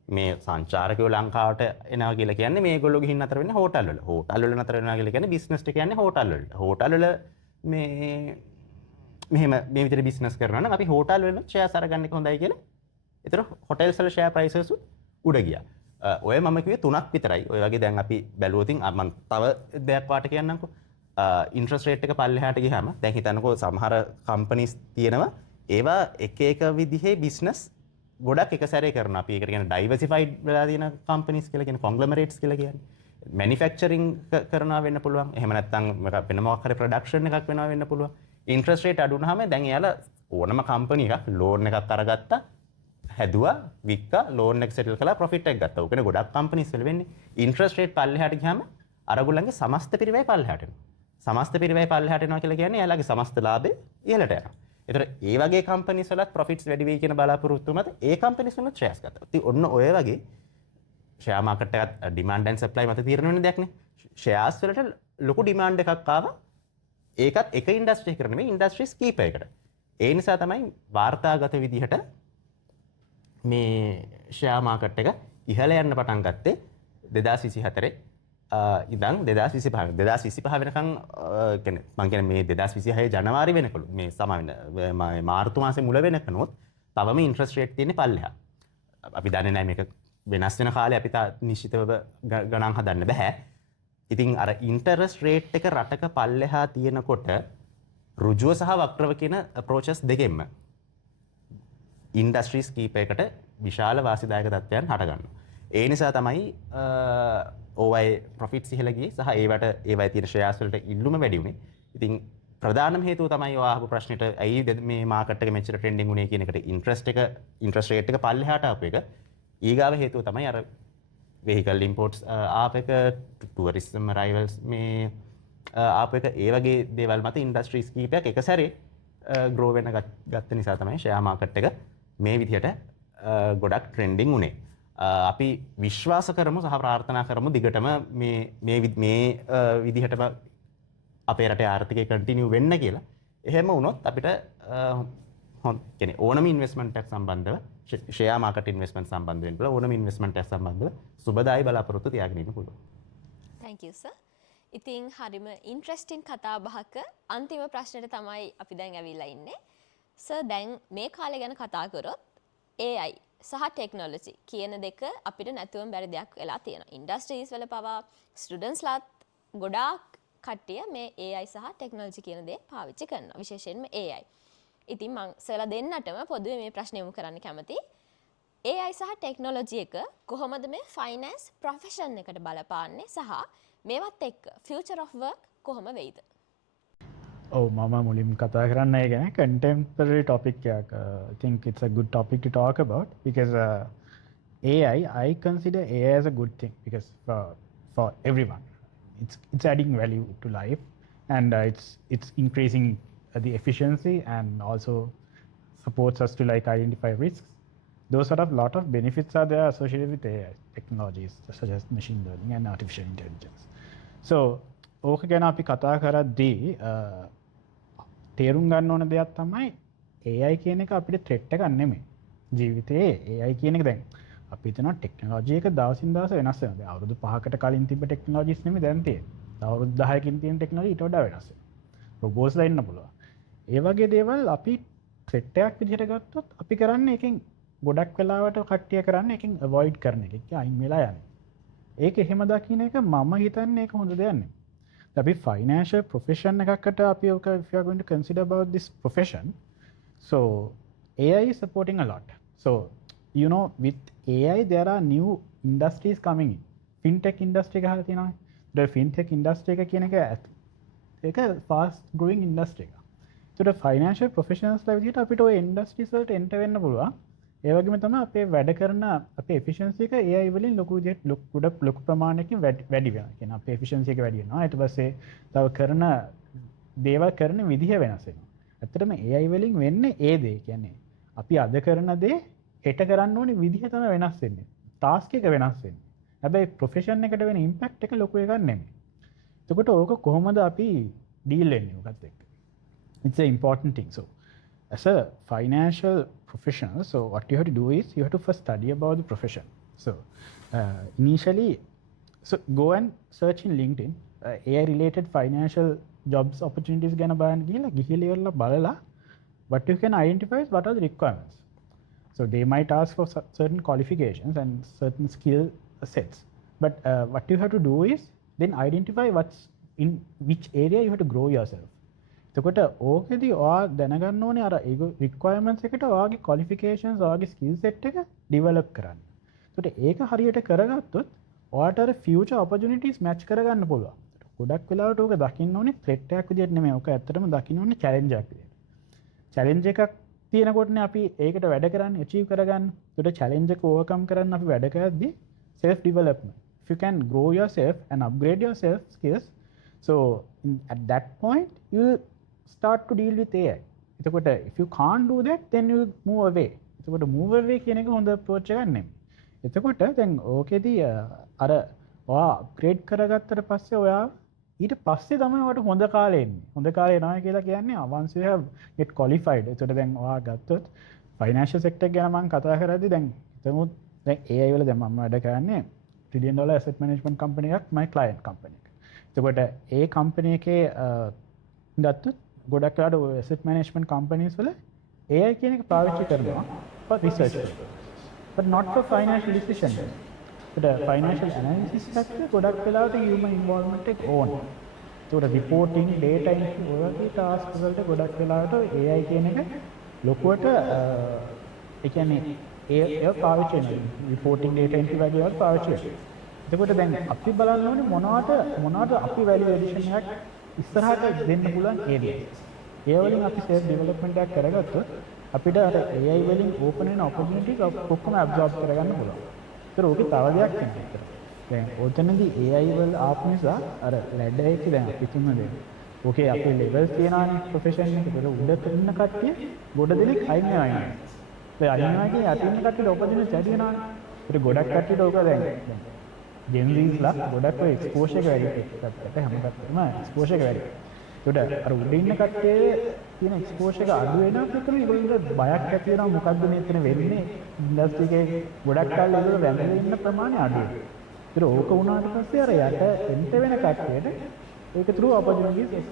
මේ සංචාරකයෝ ලංකාවට එනවා කියලා කියන්නේ මේගොල්ලෝ ගිහින් නතර වෙන්නේ හෝටල් වල. හෝටල් වල නතර වෙනවා කියලා කියන්නේ බිස්නස් ටික කියන්නේ හෝටල් වලට. හෝටල් වල මෙහෙම මේ විදිහට බිස්නස් කරනවා නම් අපි හෝටල් වල ෂෙයාර්ස් අරගන්න එක හොඳයි කියලා. ඒතර හොටෙල්ස් වල ෂෙයාර් ප්‍රයිසස් උඩ ගියා. ඔය මම කිව්වේ 3ක් විතරයි. ඔය වගේ දැන් අපි බැලුවොතින් මම තව දෙයක් වාට කියන්නම්කෝ. ඉන්ට්‍රස්ට් රේට් එක පල්ලෙහාට ගියාම දැන් හිතන්නකෝ සමහර කම්පනීස් තියෙනවා ඒවා එක විදිහේ බිස්නස් ගොඩක් එක සැරේ කරනවා. අපි ඒකට කියන්නේ ඩයිවර්සිෆයිඩ් වෙලා තියෙන කම්පනීස් කියලා කියන්නේ කොන්ග්ලොමරේට්ස් කියලා කියන්නේ. මැනිෆැක්චරින් කරනවා වෙන්න පුළුවන්. එහෙම නැත්නම් වෙන මොකක් හරි ප්‍රොඩක්ෂන් එකක් වෙනවා වෙන්න පුළුවන්. ඉන්ට්‍රස්ට් රේට් අඩු වුනහම දැන් එයාලා ඕනම කම්පැනි එකක් ලෝන් එකක් අරගත්තා, හැදුවා, වික්කා, ලෝන් එක සෙටල් කළා, ප්‍රොෆිට් එක ගත්තා. ඔකනේ ගොඩක් කම්පැනිස් වල වෙන්නේ. ඉන්ට්‍රස්ට් රේට් පල්ලෙහාට ගියාම අරගොල්ලන්ගේ සමස්ත පිරිවැය පල්ලෙහාට එනවා. සමස්ත පිරිවැය පල්ලෙහාට එනවා කියලා කියන්නේ එයාලගේ සමස්ත ලාභය ඉහළට යනවා. ඒතර ඒ වගේ කම්පැනිස් වලත් ප්‍රොෆිට්ස් වැඩි වෙයි කියන බලාපොරොත්තු මත ඒ කම්පැනිස් වලත් ෂෙයාර්ස් ගත්තා. ඉතින් ඔන්න ඔය වගේ ෂෙයාර් මාකට් එකත් ඩිමාන්ඩ් ඇන්ඩ් සප්ලයි මත තීරණය වෙන දෙයක් නේ. ෂෙයාර්ස් වලට ලොකු ඩිමාන්ඩ් එකක් ආවා. ඒකත් එක ඉන්ඩස්ට්‍රි එකකට නෙමෙයි ඉන්ඩස්ට්‍රීස් කීපයකට. ඒ නිසා තමයි වාර්තාගත විදිහට මේ ෂෙයාර් මාකට් එක ඉහළ යන්න පටන් ගත්තේ 2024 ඉඳන් 2025 2025 වෙනකන් කියන්නේ මම කියන්නේ මේ 2026 ජනවාරි වෙනකලු මේ සමාවෙන්න මාර්තු මාසේ මුල වෙනකනොත් තවම ඉන්ට්‍රස්ට් රේට් තියෙන්නේ පල්ලෙහා. අපි දන්නේ නැහැ මේක වෙනස් වෙන කාලේ අපි නිශ්චිතව ගණන් හදන්න බෑ. ඉතින් අර ඉන්ටරස්ට් රේට් එක රටක පල්ලෙහා තියෙනකොට ඍජුව සහ වක්‍රව කියන අප්‍රෝචස් දෙකෙන්ම ඉන්ඩස්ට්‍රීස් කීපයකට විශාල වාසිදායක තත්ත්වයන් හටගන්නවා. ඒ නිසා තමයි ඕවයි ප්‍රොෆිට්ස් ඉහළ ගියේ සහ ඒවයි තියෙන ෂෙයාර්ස් වලට ඉල්ලුම වැඩි වුණේ. ඉතින් ප්‍රධානම හේතුව තමයි ඔය අහපු ප්‍රශ්නෙට ඇයි මේ මාකට් එක මෙච්චර ට්‍රෙන්ඩින් වුණේ කියන එකට ඉන්ට්‍රස්ට් රේට් එක පල්ලෙහාට ආපු එක. ඊගාව හේතුව තමයි අර vehicle imports ආප එක, tourism arrivals මේ ආප එක, ඒ වගේ දේවල් මත ඉන්ඩස්ට්‍රීස් කීපයක් එක සැරේ ග්‍රෝ වෙන ගත්ත නිසා තමයි ෂෙයාර් මාකට් එක මේ විදිහට ගොඩක් ට්‍රෙන්ඩින් වුණේ. අපි විශ්වාස කරමු සහ ප්‍රාර්ථනා කරමු දිගටම මේ විදිහටම අපේ රටේ ආර්ථිකය කන්ටිනියු වෙන්න කියලා. එහෙම වුණොත් අපිට කියන්නේ ඕනම ඉන්වෙස්ට්මන්ට් එකක් සම්බන්ධව ෂෙයාර් මාකට් ඉන්වෙස්ට්මන්ට් සම්බන්ධ වෙන්න පුළුවන්. ඕනම ඉන්වෙස්ට්මන්ට් එකක් සම්බන්ධව සුබදායි බලාපොරොත්තු තියාගෙන ඉන්න පුළුවන්. Thank you sir. ඉතින් හරිම ඉන්ට්‍රෙස්ටිං කතා බහක අන්තිම ප්‍රශ්නෙට තමයි අපි දැන් ඇවිල්ලා ඉන්නේ. සර් දැන් මේ කාලේ ගැන කතා කරොත් AI සහ ටෙක්නොලොජි කියන දෙක අපිට නැතුවම බැරි දෙයක් වෙලා තියෙනවා. ඉන්ඩස්ට්‍රීස් වල පවා ස්ටුඩන්ට්ස්ලාත් ගොඩාක් කට්ටිය මේ AI සහ ටෙක්නොලොජි කියන දේ පාවිච්චි කරනවා. විශේෂයෙන්ම AI. ඉතින් මම සරලා දෙන්නටම පොදුවේ මේ ප්‍රශ්නේ යොමු කරන්න කැමතියි. AI සහ ටෙක්නොලොජි එක කොහොමද මේ ෆයිනෑන්ස් ප්‍රොෆෙෂන් එකට බලපාන්නේ සහ මේවත් එක්ක ෆියුචර් ඔෆ් වර්ක් කොහොම වෙයිද? ඔව් මම මුලින්ම කතා කරන්න ඒ ගැන contemporary topic එකක්. I think it's a good topic to talk about because I consider AI as a good thing because for everyone it's adding value to life and it's increasing the efficiency and also supports us to like identify risks. Those sort of lot of benefits are there associated with AI technologies such as machine learning and artificial intelligence. So ඕක ගැන අපි කතා කරද්දී තේරුම් ගන්න ඕන දෙයක් තමයි AI කියන එක අපිට threat එකක් නෙමෙයි. ජීවිතේ AI කියන එක දැන් අපි හිතනවා ටෙක්නොලොජි එක දවසින් දවස වෙනස් වෙනවා. දැන් අවුරුදු 5කට කලින් තිබ්බ ටෙක්නොලොජිස් නෙමෙයි දැන් තියෙන්නේ. අවුරුදු 10කින් තියෙන ටෙක්නොලොජි ඊට වඩා වෙනස් වෙනවා. රොබෝට්ස්ලා ඉන්න පුළුවන්. ඒ වගේ දේවල් අපි threat එකක් විදිහට ගත්තොත් අපි කරන්නේ එකෙන් ගොඩක් වෙලාවට කට්ටිය කරන්නේ එකෙන් avoid කරන එක. ඒක අයින් වෙලා යන්නේ. ඒක එහෙම දකින්න එක මම හිතන්නේ ඒක හොඳ දෙයක් නෙමෙයි. අපි financial profession එකකට අපි if you are going to consider about this profession, so AI is supporting a lot. So you know with AI there are new industries coming in. Fintech industry එක අහලා තියෙනවනේ. The fintech industry එක කියන එක fast growing industry එක. So the financial professionals ලා විදිහට අපිට ওই industries වලට enter වෙන්න පුළුවන්. ඒ වගේම තමයි අපේ වැඩ කරන අපේ efficiency එක AI වලින් ලොකු විදිහට ලොකු ප්‍රමාණයකින් වැඩි වෙනවා. කියන අපේ efficiency එක වැඩි වෙනවා. ඊට පස්සේ තව කරන දේවල් කරන විදිහ වෙනස් වෙනවා. ඇත්තටම AI වලින් වෙන්නේ ඒ දේ. කියන්නේ අපි අද කරන දේ හෙට කරන්න ඕනේ විදිහ තමයි වෙනස් වෙන්නේ. ටාස්ක් එක වෙනස් වෙන්නේ. හැබැයි ප්‍රොෆෙෂන් එකට වෙන ඉම්පැක්ට් එක ලොකු එකක් නෙමෙයි. එතකොට ඕක කොහොමද අපි ඩීල් වෙන්නේ ඔකත් එක්ක? It's an important thing. So as a financial professional, so what you have to do is you have to first study about the profession. So initially, so go and search in LinkedIn AI related financial jobs opportunities ගැන බලන්න ගිහිල්ලා ඉවරලා බලලා what you can identify is what are the requirements. So they might ask for certain qualifications and certain skill sets, but what you have to do is then identify what's in which area you have to grow yourself. එතකොට ඕකෙදී ඔයා දැනගන්න ඕනේ අර ඒ requirements එකට ඔයාගේ qualifications ඔයාගේ skill set එක develop කරන්න. එතකොට ඒක හරියට කරගත්තොත් ඔයාට අර ෆියුචර් ඔපචුනිටිස් මැච් කරගන්න පුළුවන්. ගොඩක් වෙලාවට ඕක දකින්න ඕනේ ත්‍රෙට් එකක් විදිහට නෙමෙයි. ඕක ඇත්තටම දකින්න ඕනේ චැලෙන්ජ් එකක් විදිහට. චැලෙන්ජ් එකක් තියෙනකොටනේ අපි ඒකට වැඩ කරන්නේ achieve කරගන්න. ඒකට චැලෙන්ජ් එක ඕවර්කම් කරන්න අපි වැඩ කරද්දී self development. If you can grow yourself and upgrade yourself skills, so at that point you will start to deal with AI. එතකොට if you can't do that then you will move away. එතකොට move away කියන එක හොඳ approach එකක් නෙමෙයි. එතකොට දැන් ඕකෙදී අර ඔයා අප්ග්‍රේඩ් කරගත්තට පස්සේ ඔයා ඊට පස්සේ තමයි ඔයාට හොඳ කාලේ එන්නේ. හොඳ කාලේ එනවා කියලා කියන්නේ once you have get qualified. එතකොට දැන් ඔයා ගත්තොත් financial sector එක ගැන මම කතා කරද්දී දැන් හිතමු දැන් AI වල දැන් මම වැඩ කරන්නේ $1 trillion asset management company එකක් my client company එක. එතකොට ඒ company එකේ ගත්තොත් ගොඩක් වෙලාවට asset management companies වල AI කියන එක පාවිච්චි කරනවා for research purposes. But not for financial decision. But financial analysis පැත්තේ ගොඩක් වෙලාවට human involvement එක ඕන. ඒකට reporting, data entry වගේ task වලට ගොඩක් වෙලාවට AI කියන එක ලොකුවට ඒ කියන්නේ ඒ පාවිච්චි වෙනවා. reporting, data entry වගේ වල පාවිච්චි වෙනවා. එතකොට දැන් අපි බලන්න ඕනේ මොනවාට අපි value addition එකක් ඉස්සරහට දෙන්න පුළුවන් areas. ඒ වලින් අපි self development එකක් කරගත්තොත් අපිට අර AI වලින් open වෙන opportunity ඔක්කොම absorb කරගන්න පුළුවන්. ඒතර ඕකේ තව දෙයක් තියෙනවා. දැන් ඔතනදී AI වල ආපු නිසා අර ladder එකේ දැන් අපි තුන දෙන්න. ඕකේ අපේ levels තියනවානේ profession එකේ. ඒතර උඩ ඉන්න කට්ටිය ගොඩ දෙනෙක් අයින් වෙනවා ඉන්නේ. ඒ අයින් වෙනවා කියන්නේ යට ඉන්න කට්ටියට opportunity වැඩි වෙනවානේ. ඒතර ගොඩක් කට්ටියට ඕක දැන් Gen Zs ලා ගොඩක් ඔය exposure එක වැඩි එකකට හැම කට්ටියම exposure එක වැඩි. ඒකට අර උඩ ඉන්න කට්ටියේ තියෙන exposure එක අඩු වෙනකොට ඒගොල්ලන්ට බයක් ඇති වෙනවා මොකද්ද මෙතන වෙන්නේ ඉන්ඩස්ට්‍රි එකේ ගොඩක් කල් ඒගොල්ලෝ වැඳලා ඉන්න ප්‍රමාණය අඩු වෙනවා. ඒතර ඕක වුණාට පස්සේ අර යට එන්ට වෙන කට්ටියට ඒක through opportunities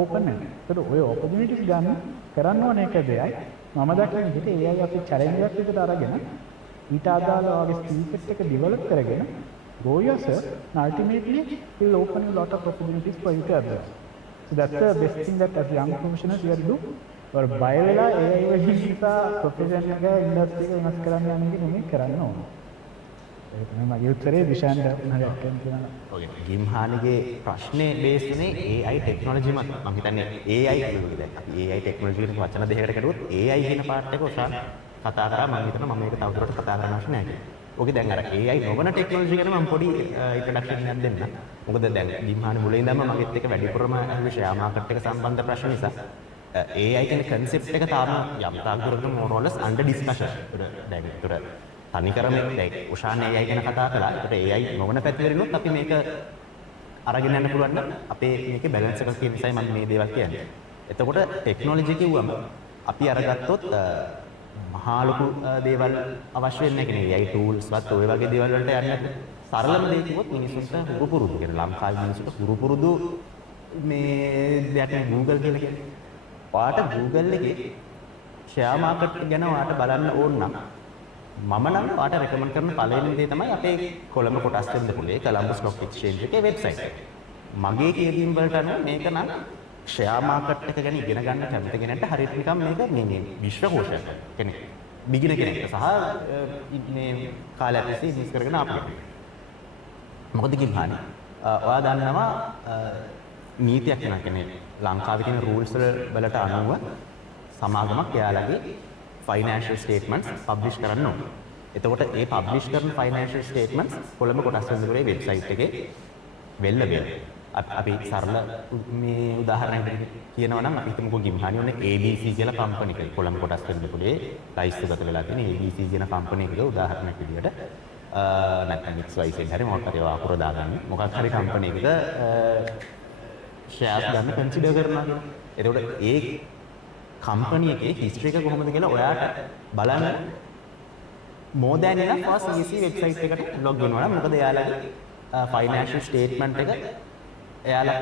open වෙනවා. ඒතර ඔය opportunities ගන්න කරන්න ඕන එක දෙයයි මම දකින විදිහට AI අපි challenge එකක් විදිහට අරගෙන ඊට අදාළ වගේ skill set එක develop කරගෙන grow yourself and ultimately it will open you a lot of opportunities for you to advance. So that's the best thing that as young professionals you have to do. or බය වෙලා AI වලින් නිසා profession එක industry එක වෙනස් කරන්න යන එක නෙමෙයි කරන්න ඕන. ඒක තමයි මගේ උත්තරේ විශාන්ත මහත්තයා කියනවා. ඔය ගිම්හානිගේ ප්‍රශ්නේ බේස් උනේ AI ටෙක්නොලොජි මත. මම හිතන්නේ AI කියන්නේ දැන් අපි AI ටෙක්නොලොජි කියන වචන දෙකකට කරුවොත් AI කියන පාර්ට් එක ඔසා කතා කරා මම හිතනවා මම මේක තවදුරටත් කතා කරන්න අවශ්‍ය නැහැ කියලා. ඕකේ දැන් අර AI නොවන ටෙක්නොලොජි ගැන මම පොඩි ඉන්ට්‍රොඩක්ෂන් එකක් දෙන්න. මොකද දැන් ගිම්හානි මුලින් ඉඳන්ම මගෙත් එක්ක වැඩිපුරම ෂෙයා මාකට් එක සම්බන්ධ ප්‍රශ්න නිසා AI කියන concept එක තාම යම් තාක් දුරකට more or less under discussion. දැන් ඒතර තනිකරම දැන් උෂාන් AI ගැන කතා කළා. ඒකට AI නොවන පැතිවලිනුත් අපි මේක අරගෙන යන්න පුළුවන් නම් අපේ මේකේ balance එක කියන නිසා මම මේ දේවල් කියන්නේ. එතකොට ටෙක්නොලොජි කිව්වම අපි අරගත්තොත් මහා ලොකු දේවල් අවශ්‍ය වෙන්නේ නැහැ කියන්නේ AI tools වත් ඔය වගේ දේවල් වලට යන්නේ සරලම දේ කිව්වොත් මිනිස්සුන්ට හුරු පුරුදු කියන්නේ ලංකාවේ මිනිස්සුන්ට හුරු පුරුදු මේ දෙයක් Google කියලා කියන්නේ. ඔයාට Google එකේ share market ගැන ඔයාට බලන්න ඕන නම් මම නම් ඔයාට recommend කරන පළවෙනි දේ තමයි අපේ කොළඹ කොටස් වෙන්න පුළුවන් කොළඹ stock exchange එකේ website එක. මගේ කියවීම් වලට අනුව මේක නම් ෂෙයා මාකට් එක ගැන ඉගෙන ගන්න කැමති කෙනෙක්ට හරියට නිකන් මේක මේ විශ්වකෝෂයක් කෙනෙක් බිගින කෙනෙක්ට සහ මේ කාලයක් තිස්සේ ඉන්වෙස්ට් කරගෙන ආපු කෙනෙක්. මොකද ගිම්හානි ඔයා දන්නවා නීතියක් වෙනවා කියන්නේ ලංකාවේ තියෙන rules වලට අනුව සමාගමක් එයාලගේ financial statements publish කරන්න ඕනේ. එතකොට ඒ publish කරන financial statements කොළඹ කොටස් වෙනදුරේ website එකේ වෙල්ල වෙනවා. අපි සරල මේ උදාහරණයක් කියනවා නම් අපි හිතමුකෝ ගිම්හානි ඔන්නේ ABC කියලා කම්පැනි එකක් කොළඹ කොටස් වෙනදුරේ ලයිස්ට් වෙලා තියෙන ABC කියන කම්පැනි එකක උදාහරණයක් විදියට නැත්නම් XYZ හරි මොකක් හරි අකුර දාගන්න මොකක් හරි කම්පැනි එකක ෂෙයාර්ස් ගන්න කන්සිඩර් කරනවා කියලා. එතකොට ඒ කම්පැනි එකේ හිස්ටරි එක කොහොමද කියලා ඔයාට බලන්න more than enough for CAC website එකට ලොග් වෙනවා නම් මොකද එයාලගේ ෆයිනෑන්ෂල් ස්ටේට්මන්ට් එක එයාලා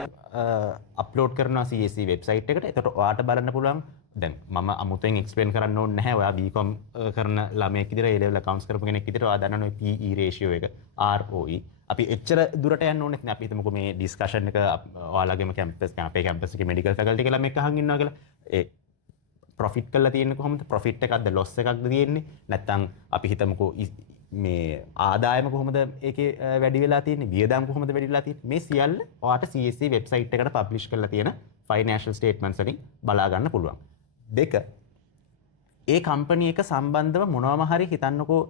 අප්ලෝඩ් කරනවා CAC වෙබ්සයිට් එකට. එතකොට ඔයාට බලන්න පුළුවන් දැන් මම අමුතුවෙන් එක්ස්ප්ලেইন කරන්න ඕනේ නැහැ. ඔයා BCom කරන ළමයෙක් විදිහට A level accounts කරපු කෙනෙක් විදිහට ඔයා දන්නවනේ PE ratio එක ROE. අපි එච්චර දුරට යන්න ඕනෙත් නෑ. අපි හිතමුකෝ මේ ඩිස්කෂන් එක ඔයාලගේම කැම්පස් අපේ කැම්පස් එකේ මෙඩිකල් ෆැකල්ටි කියලා මේක අහන් ඉන්නවා කියලා. ඒ ප්‍රොෆිට් කරලා තියෙන්නේ කොහොමද? ප්‍රොෆිට් එකක්ද ලොස් එකක්ද තියෙන්නේ? නැත්නම් අපි හිතමුකෝ මේ ආදායම කොහොමද ඒකේ වැඩි වෙලා තියෙන්නේ, වියදම් කොහොමද වැඩි වෙලා තියෙන්නේ, මේ සියල්ල ඔයාට CSC වෙබ්සයිට් එකට පබ්ලිෂ් කරලා තියෙන ෆයිනෑන්ෂල් ස්ටේට්මන්ට්ස් වලින් බලා ගන්න පුළුවන්. දෙක, ඒ කම්පැනි එක සම්බන්ධව මොනවාම හරි හිතන්නකෝ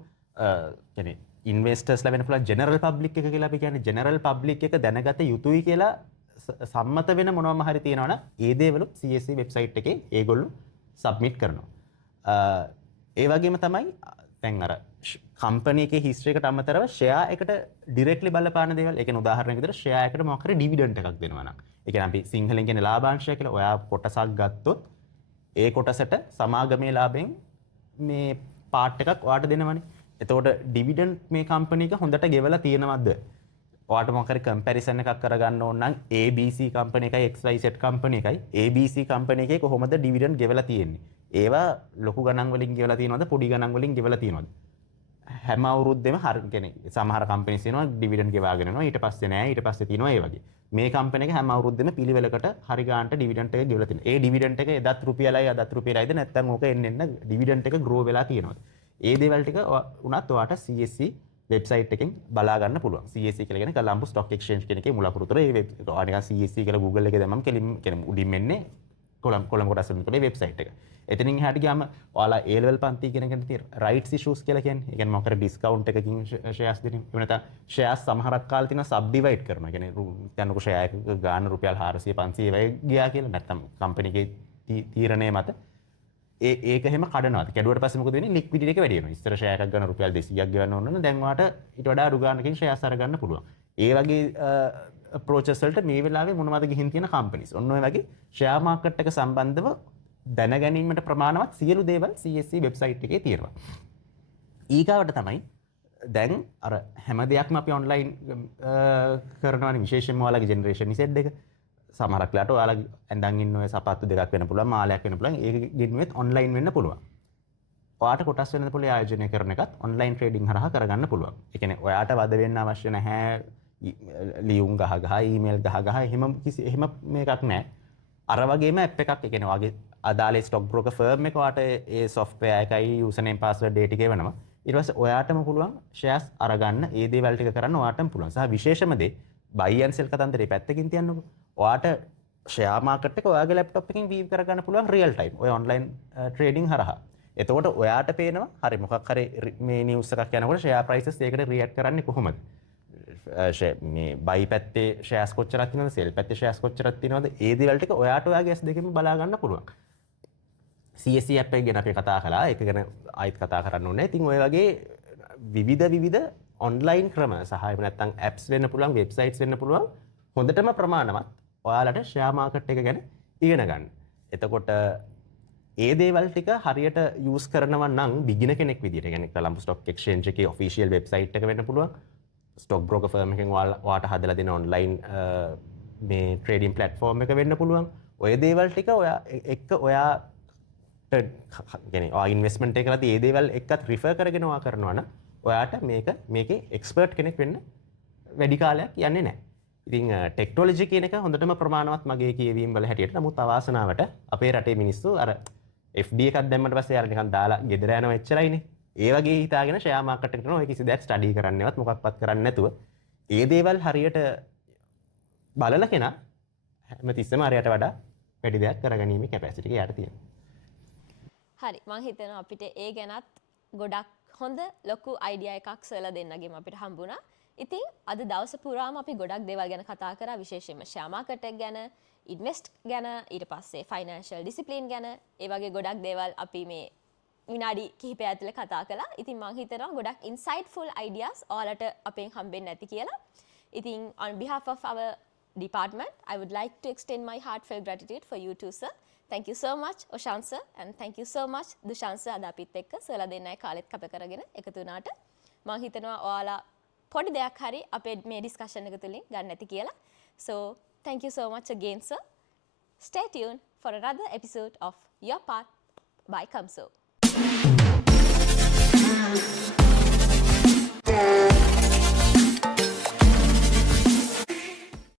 කියන්නේ ඉන්වෙස්ටර්ස්ලා වෙන පුළුවන් ජෙනරල් පබ්ලික් එක කියලා අපි කියන්නේ ජෙනරල් පබ්ලික් එක දැනගත යුතුයි කියලා සම්මත වෙන මොනවාම හරි තියෙනවනම් ඒ දේවලු CSC වෙබ්සයිට් එකේ ඒගොල්ලෝ සබ්මිට් කරනවා. ඒ වගේම තමයි දැන් අර කම්පැනි එකේ හිස්ටරි එකට අමතරව ෂෙයා එකට ඩිරෙක්ට්ලි බලපාන දේවල්. ඒ කියන්නේ උදාහරණයක් විදිහට ෂෙයා එකට මොකක් හරි ඩිවිඩන්ඩ් එකක් දෙනවා නම්. ඒ කියන්නේ අපි සිංහලෙන් කියන්නේ ලාභාංශය කියලා. ඔයා කොටසක් ගත්තොත් ඒ කොටසට සමාගමේ ලාභයෙන් මේ පාර්ට් එකක් ඔයාට දෙනවනේ. එතකොට ඩිවිඩන්ඩ් මේ කම්පැනි එක හොඳට ගෙවලා තියෙනවද? ඔයාට මොකක් හරි කම්පැරිසන් එකක් කරගන්න ඕන නම් ABC කම්පැනි එකයි XYZ කම්පැනි එකයි ABC කම්පැනි එකේ කොහොමද ඩිවිඩන්ඩ් ගෙවලා තියෙන්නේ? ඒවා ලොකු ගණන් වලින් ගෙවලා තියෙනවද පොඩි ගණන් වලින් ගෙවලා තියෙනවද? හැම අවුරුද්දෙම හරි කියන්නේ සමහර කම්පැනිස් තියෙනවා ඩිවිඩන්ඩ් ගෙවාගෙන යනවා ඊට පස්සේ නෑ ඊට පස්සේ තියෙනවා ඒ වගේ. මේ කම්පැනි එක හැම අවුරුද්දෙම පිළිවෙලකට හරි ගානට ඩිවිඩන්ඩ් එක ගෙවලා තියෙනවා. ඒ ඩිවිඩන්ඩ් එක එදත් රුපියලයි අදත් රුපියලයිද නැත්නම් ඕක එන්න ඩිවිඩන්ඩ් එක ග්‍රෝ වෙලා තියෙනවද? ඒ දේවල් ටික උනත් ඔයාට CSC වෙබ්සයිට් එකෙන් බලා ගන්න පුළුවන්. CSC කියලා කියන්නේ කොලම්බෝ ස්ටොක් එක්ස්චේන්ජ් කියන එකේ මුලපුරතර ඒ වෙබ් නිකන් CSC කියලා Google එකේ දැම්මම කෙලින් කියන්නේ උඩින් එන්නේ කොලම් කොටස් වලින් වෙබ්සයිට් එක. එතනින් එහාට ගියාම ඔයාලා A level පන්ති කියන එකට තියෙන rights issues කියලා කියන්නේ. ඒ කියන්නේ මොකක්ද ඩිස්කවුන්ට් එකකින් shares දෙන. ඒ වෙනත shares සමහරක් කාලේ තියෙනවා subdivide කරනවා. ඒ කියන්නේ දැන් share එක ගාන රුපියල් 400 500 වගේ ගියා කියලා නැත්නම් කම්පැනි එකේ තීරණය මත ඒක එහෙම කඩනවා. කැඩුවට පස්සේ මොකද වෙන්නේ? ලික්විඩිටි එක වැඩි වෙනවා. ඉස්සර ෂෙයා එකක් ගන්න රුපියල් 200ක් ගෙවන්න ඕන නම් දැන් ඔයාට ඊට වඩා අඩු ගානකින් ෂෙයාර්ස් අරගන්න පුළුවන්. ඒ වගේ අප්‍රෝචස් වලට මේ වෙලාවේ මොනවද ගිහින් තියෙන කම්පැනිස්. ඔන්න ඔය වගේ ෂෙයා මාකට් එක සම්බන්ධව දැනගැනීමට ප්‍රමාණවත් සියලු දේවල් CSC වෙබ්සයිට් එකේ තියෙනවා. ඊගාවට තමයි දැන් අර හැම දෙයක්ම අපි ඔන්ලයින් කරනවානේ විශේෂයෙන්ම ඔයාලගේ ජෙනරේෂන් Z එක. සමහරක් වෙලාවට ඔයාලා ඇඳන් ඉන්න ඔය සපත්තු දෙකක් වෙන්න පුළුවන් මාලයක් වෙන්න පුළුවන් ඒක ගෙන්වෙත් ඔන්ලයින් වෙන්න පුළුවන්. ඔයාට කොටස් වෙන්න පුළුවන් ආයෝජනය කරන එකත් ඔන්ලයින් ට්‍රේඩින් හරහා කරගන්න පුළුවන්. ඒ කියන්නේ ඔයාට වද වෙන්න අවශ්‍ය නැහැ ලියුම් ගහ ඊමේල් ගහ එහෙම මේකක් නැහැ. අර වගේම ඇප් එකක් ඒ කියන්නේ ඔයාගේ අදාළ ස්ටොක් බ්‍රෝකර් ෆර්ම් එක ඔයාට ඒ software එකයි username password data ටික වෙනවා. ඊට පස්සේ ඔයාටම පුළුවන් shares අරගන්න ඒ දේවල් ටික කරන්න ඔයාටම පුළුවන්. සහ විශේෂම දේ buy and sell කතන්දරේ පැත්තකින් තියන්නකො. ඔයාට ෂෙයා මාකට් එක ඔයාගේ ලැප්ටොප් එකකින් වීව් කරගන්න පුළුවන් රියල් ටයිම් ඔය ඔන්ලයින් ට්‍රේඩින් හරහා. එතකොට ඔයාට පේනවා හරි මොකක් හරි මේ නිවුස් එකක් යනකොට ෂෙයා ප්‍රයිසස් ඒකට රියැක්ට් කරන්නේ කොහොමද? මේ බයි පැත්තේ ෂෙයාර්ස් කොච්චරක් තියෙනවද? සෙල් පැත්තේ ෂෙයාර්ස් කොච්චරක් තියෙනවද? ඒ දේවල් ටික ඔයාට ඔයාගේ S2 බලා ගන්න පුළුවන්. CSC app එක ගැන අපි කතා කළා. ඒක ගැන ආයිත් කතා කරන්න ඕනේ. ඉතින් ඔය වගේ විවිධ ඔන්ලයින් ක්‍රම සහ එහෙම නැත්නම් apps වෙන්න පුළුවන්, වෙබ්සයිට්ස් වෙන්න පුළුවන්. හොඳටම ප්‍රමාණවත් ඔයාලට ෂෙයා මාකට් එක ගැන ඉගෙන ගන්න. එතකොට ඒ දේවල් ටික හරියට යූස් කරනවා නම් බිගිනර් කෙනෙක් විදියට කියන්නේ කොලම්බෝ ස්ටොක් එක්ස්චේන්ජ් එකේ ඔෆිෂියල් වෙබ්සයිට් එක වෙන්න පුළුවන්. ස්ටොක් බ්‍රෝකර් ෆර්ම් එකෙන් ඔයාට හදලා දෙන ඔන්ලයින් මේ ට්‍රේඩින් ප්ලැට්ෆෝම් එක වෙන්න පුළුවන්. ඔය දේවල් ටික ඔයා එක්ක ඔයාට කියන්නේ ඔයා ඉන්වෙස්ට්මන්ට් එක කරලා ඒ දේවල් එක්කත් රිෆර් කරගෙන ඔයා කරනවා නම් ඔයාට මේකේ එක්ස්පර්ට් කෙනෙක් වෙන්න වැඩි කාලයක් යන්නේ නැහැ. ඉතින් ටෙක්නොලොජි කියන එක හොඳටම ප්‍රමාණවත් මගේ කියවීම් වල හැටියට. නමුත් අවාසනාවට අපේ රටේ මිනිස්සු අර FD එකක් දැම්මට පස්සේ අර නිකන් දාලා ගෙදර යනවා එච්චරයිනේ. ඒ වගේ හිතාගෙන ෂෙයා මාකට් එකට යනවා. ඔය කිසි දෙයක් ස්ටඩි කරන්නේවත් මොකක්වත් කරන්නේ නැතුව ඒ දේවල් හරියට බලලා කෙනා හැමතිස්සෙම අරයට වඩා වැඩි දෙයක් කරගැනීමේ කැපැසිටි එක යාට තියෙනවා. හරි මං හිතනවා අපිට ඒ ගැනත් ගොඩක් හොඳ ලොකු අයිඩියා එකක් සොයලා දෙන්නගෙම අපිට හම්බුණා. ඉතින් අද දවස පුරාම අපි ගොඩක් දේවල් ගැන කතා කරා විශේෂයෙන්ම ෂෙයා මාකට් එක ගැන, ඉන්වෙස්ට් ගැන, ඊට පස්සේ ෆයිනෑන්ෂල් ඩිසිප්ලින් ගැන, ඒ වගේ ගොඩක් දේවල් අපි මේ විනාඩි කිහිපය ඇතුළේ කතා කළා. ඉතින් මං හිතනවා ගොඩක් insightful ideas ඔයාලට අපෙන් හම්බෙන්නේ නැති කියලා. ඉතින් on behalf of our department, I would like to extend my heartfelt gratitude for you too, sir. Thank you so much, Oshan sir, and thank you so much, Dushan sir, අද අපිත් එක්ක සර්ලා දෙන්නයි කාලෙත් කැප කරගෙන එකතු වුණාට. මං හිතනවා ඔයාලා පොඩි දෙයක් හරි අපේ මේ ඩිස්කෂන් එක තුලින් ගන්න ඇති කියලා. So, thank you so much again, sir. Stay tuned for another episode of Your Path by Kamso.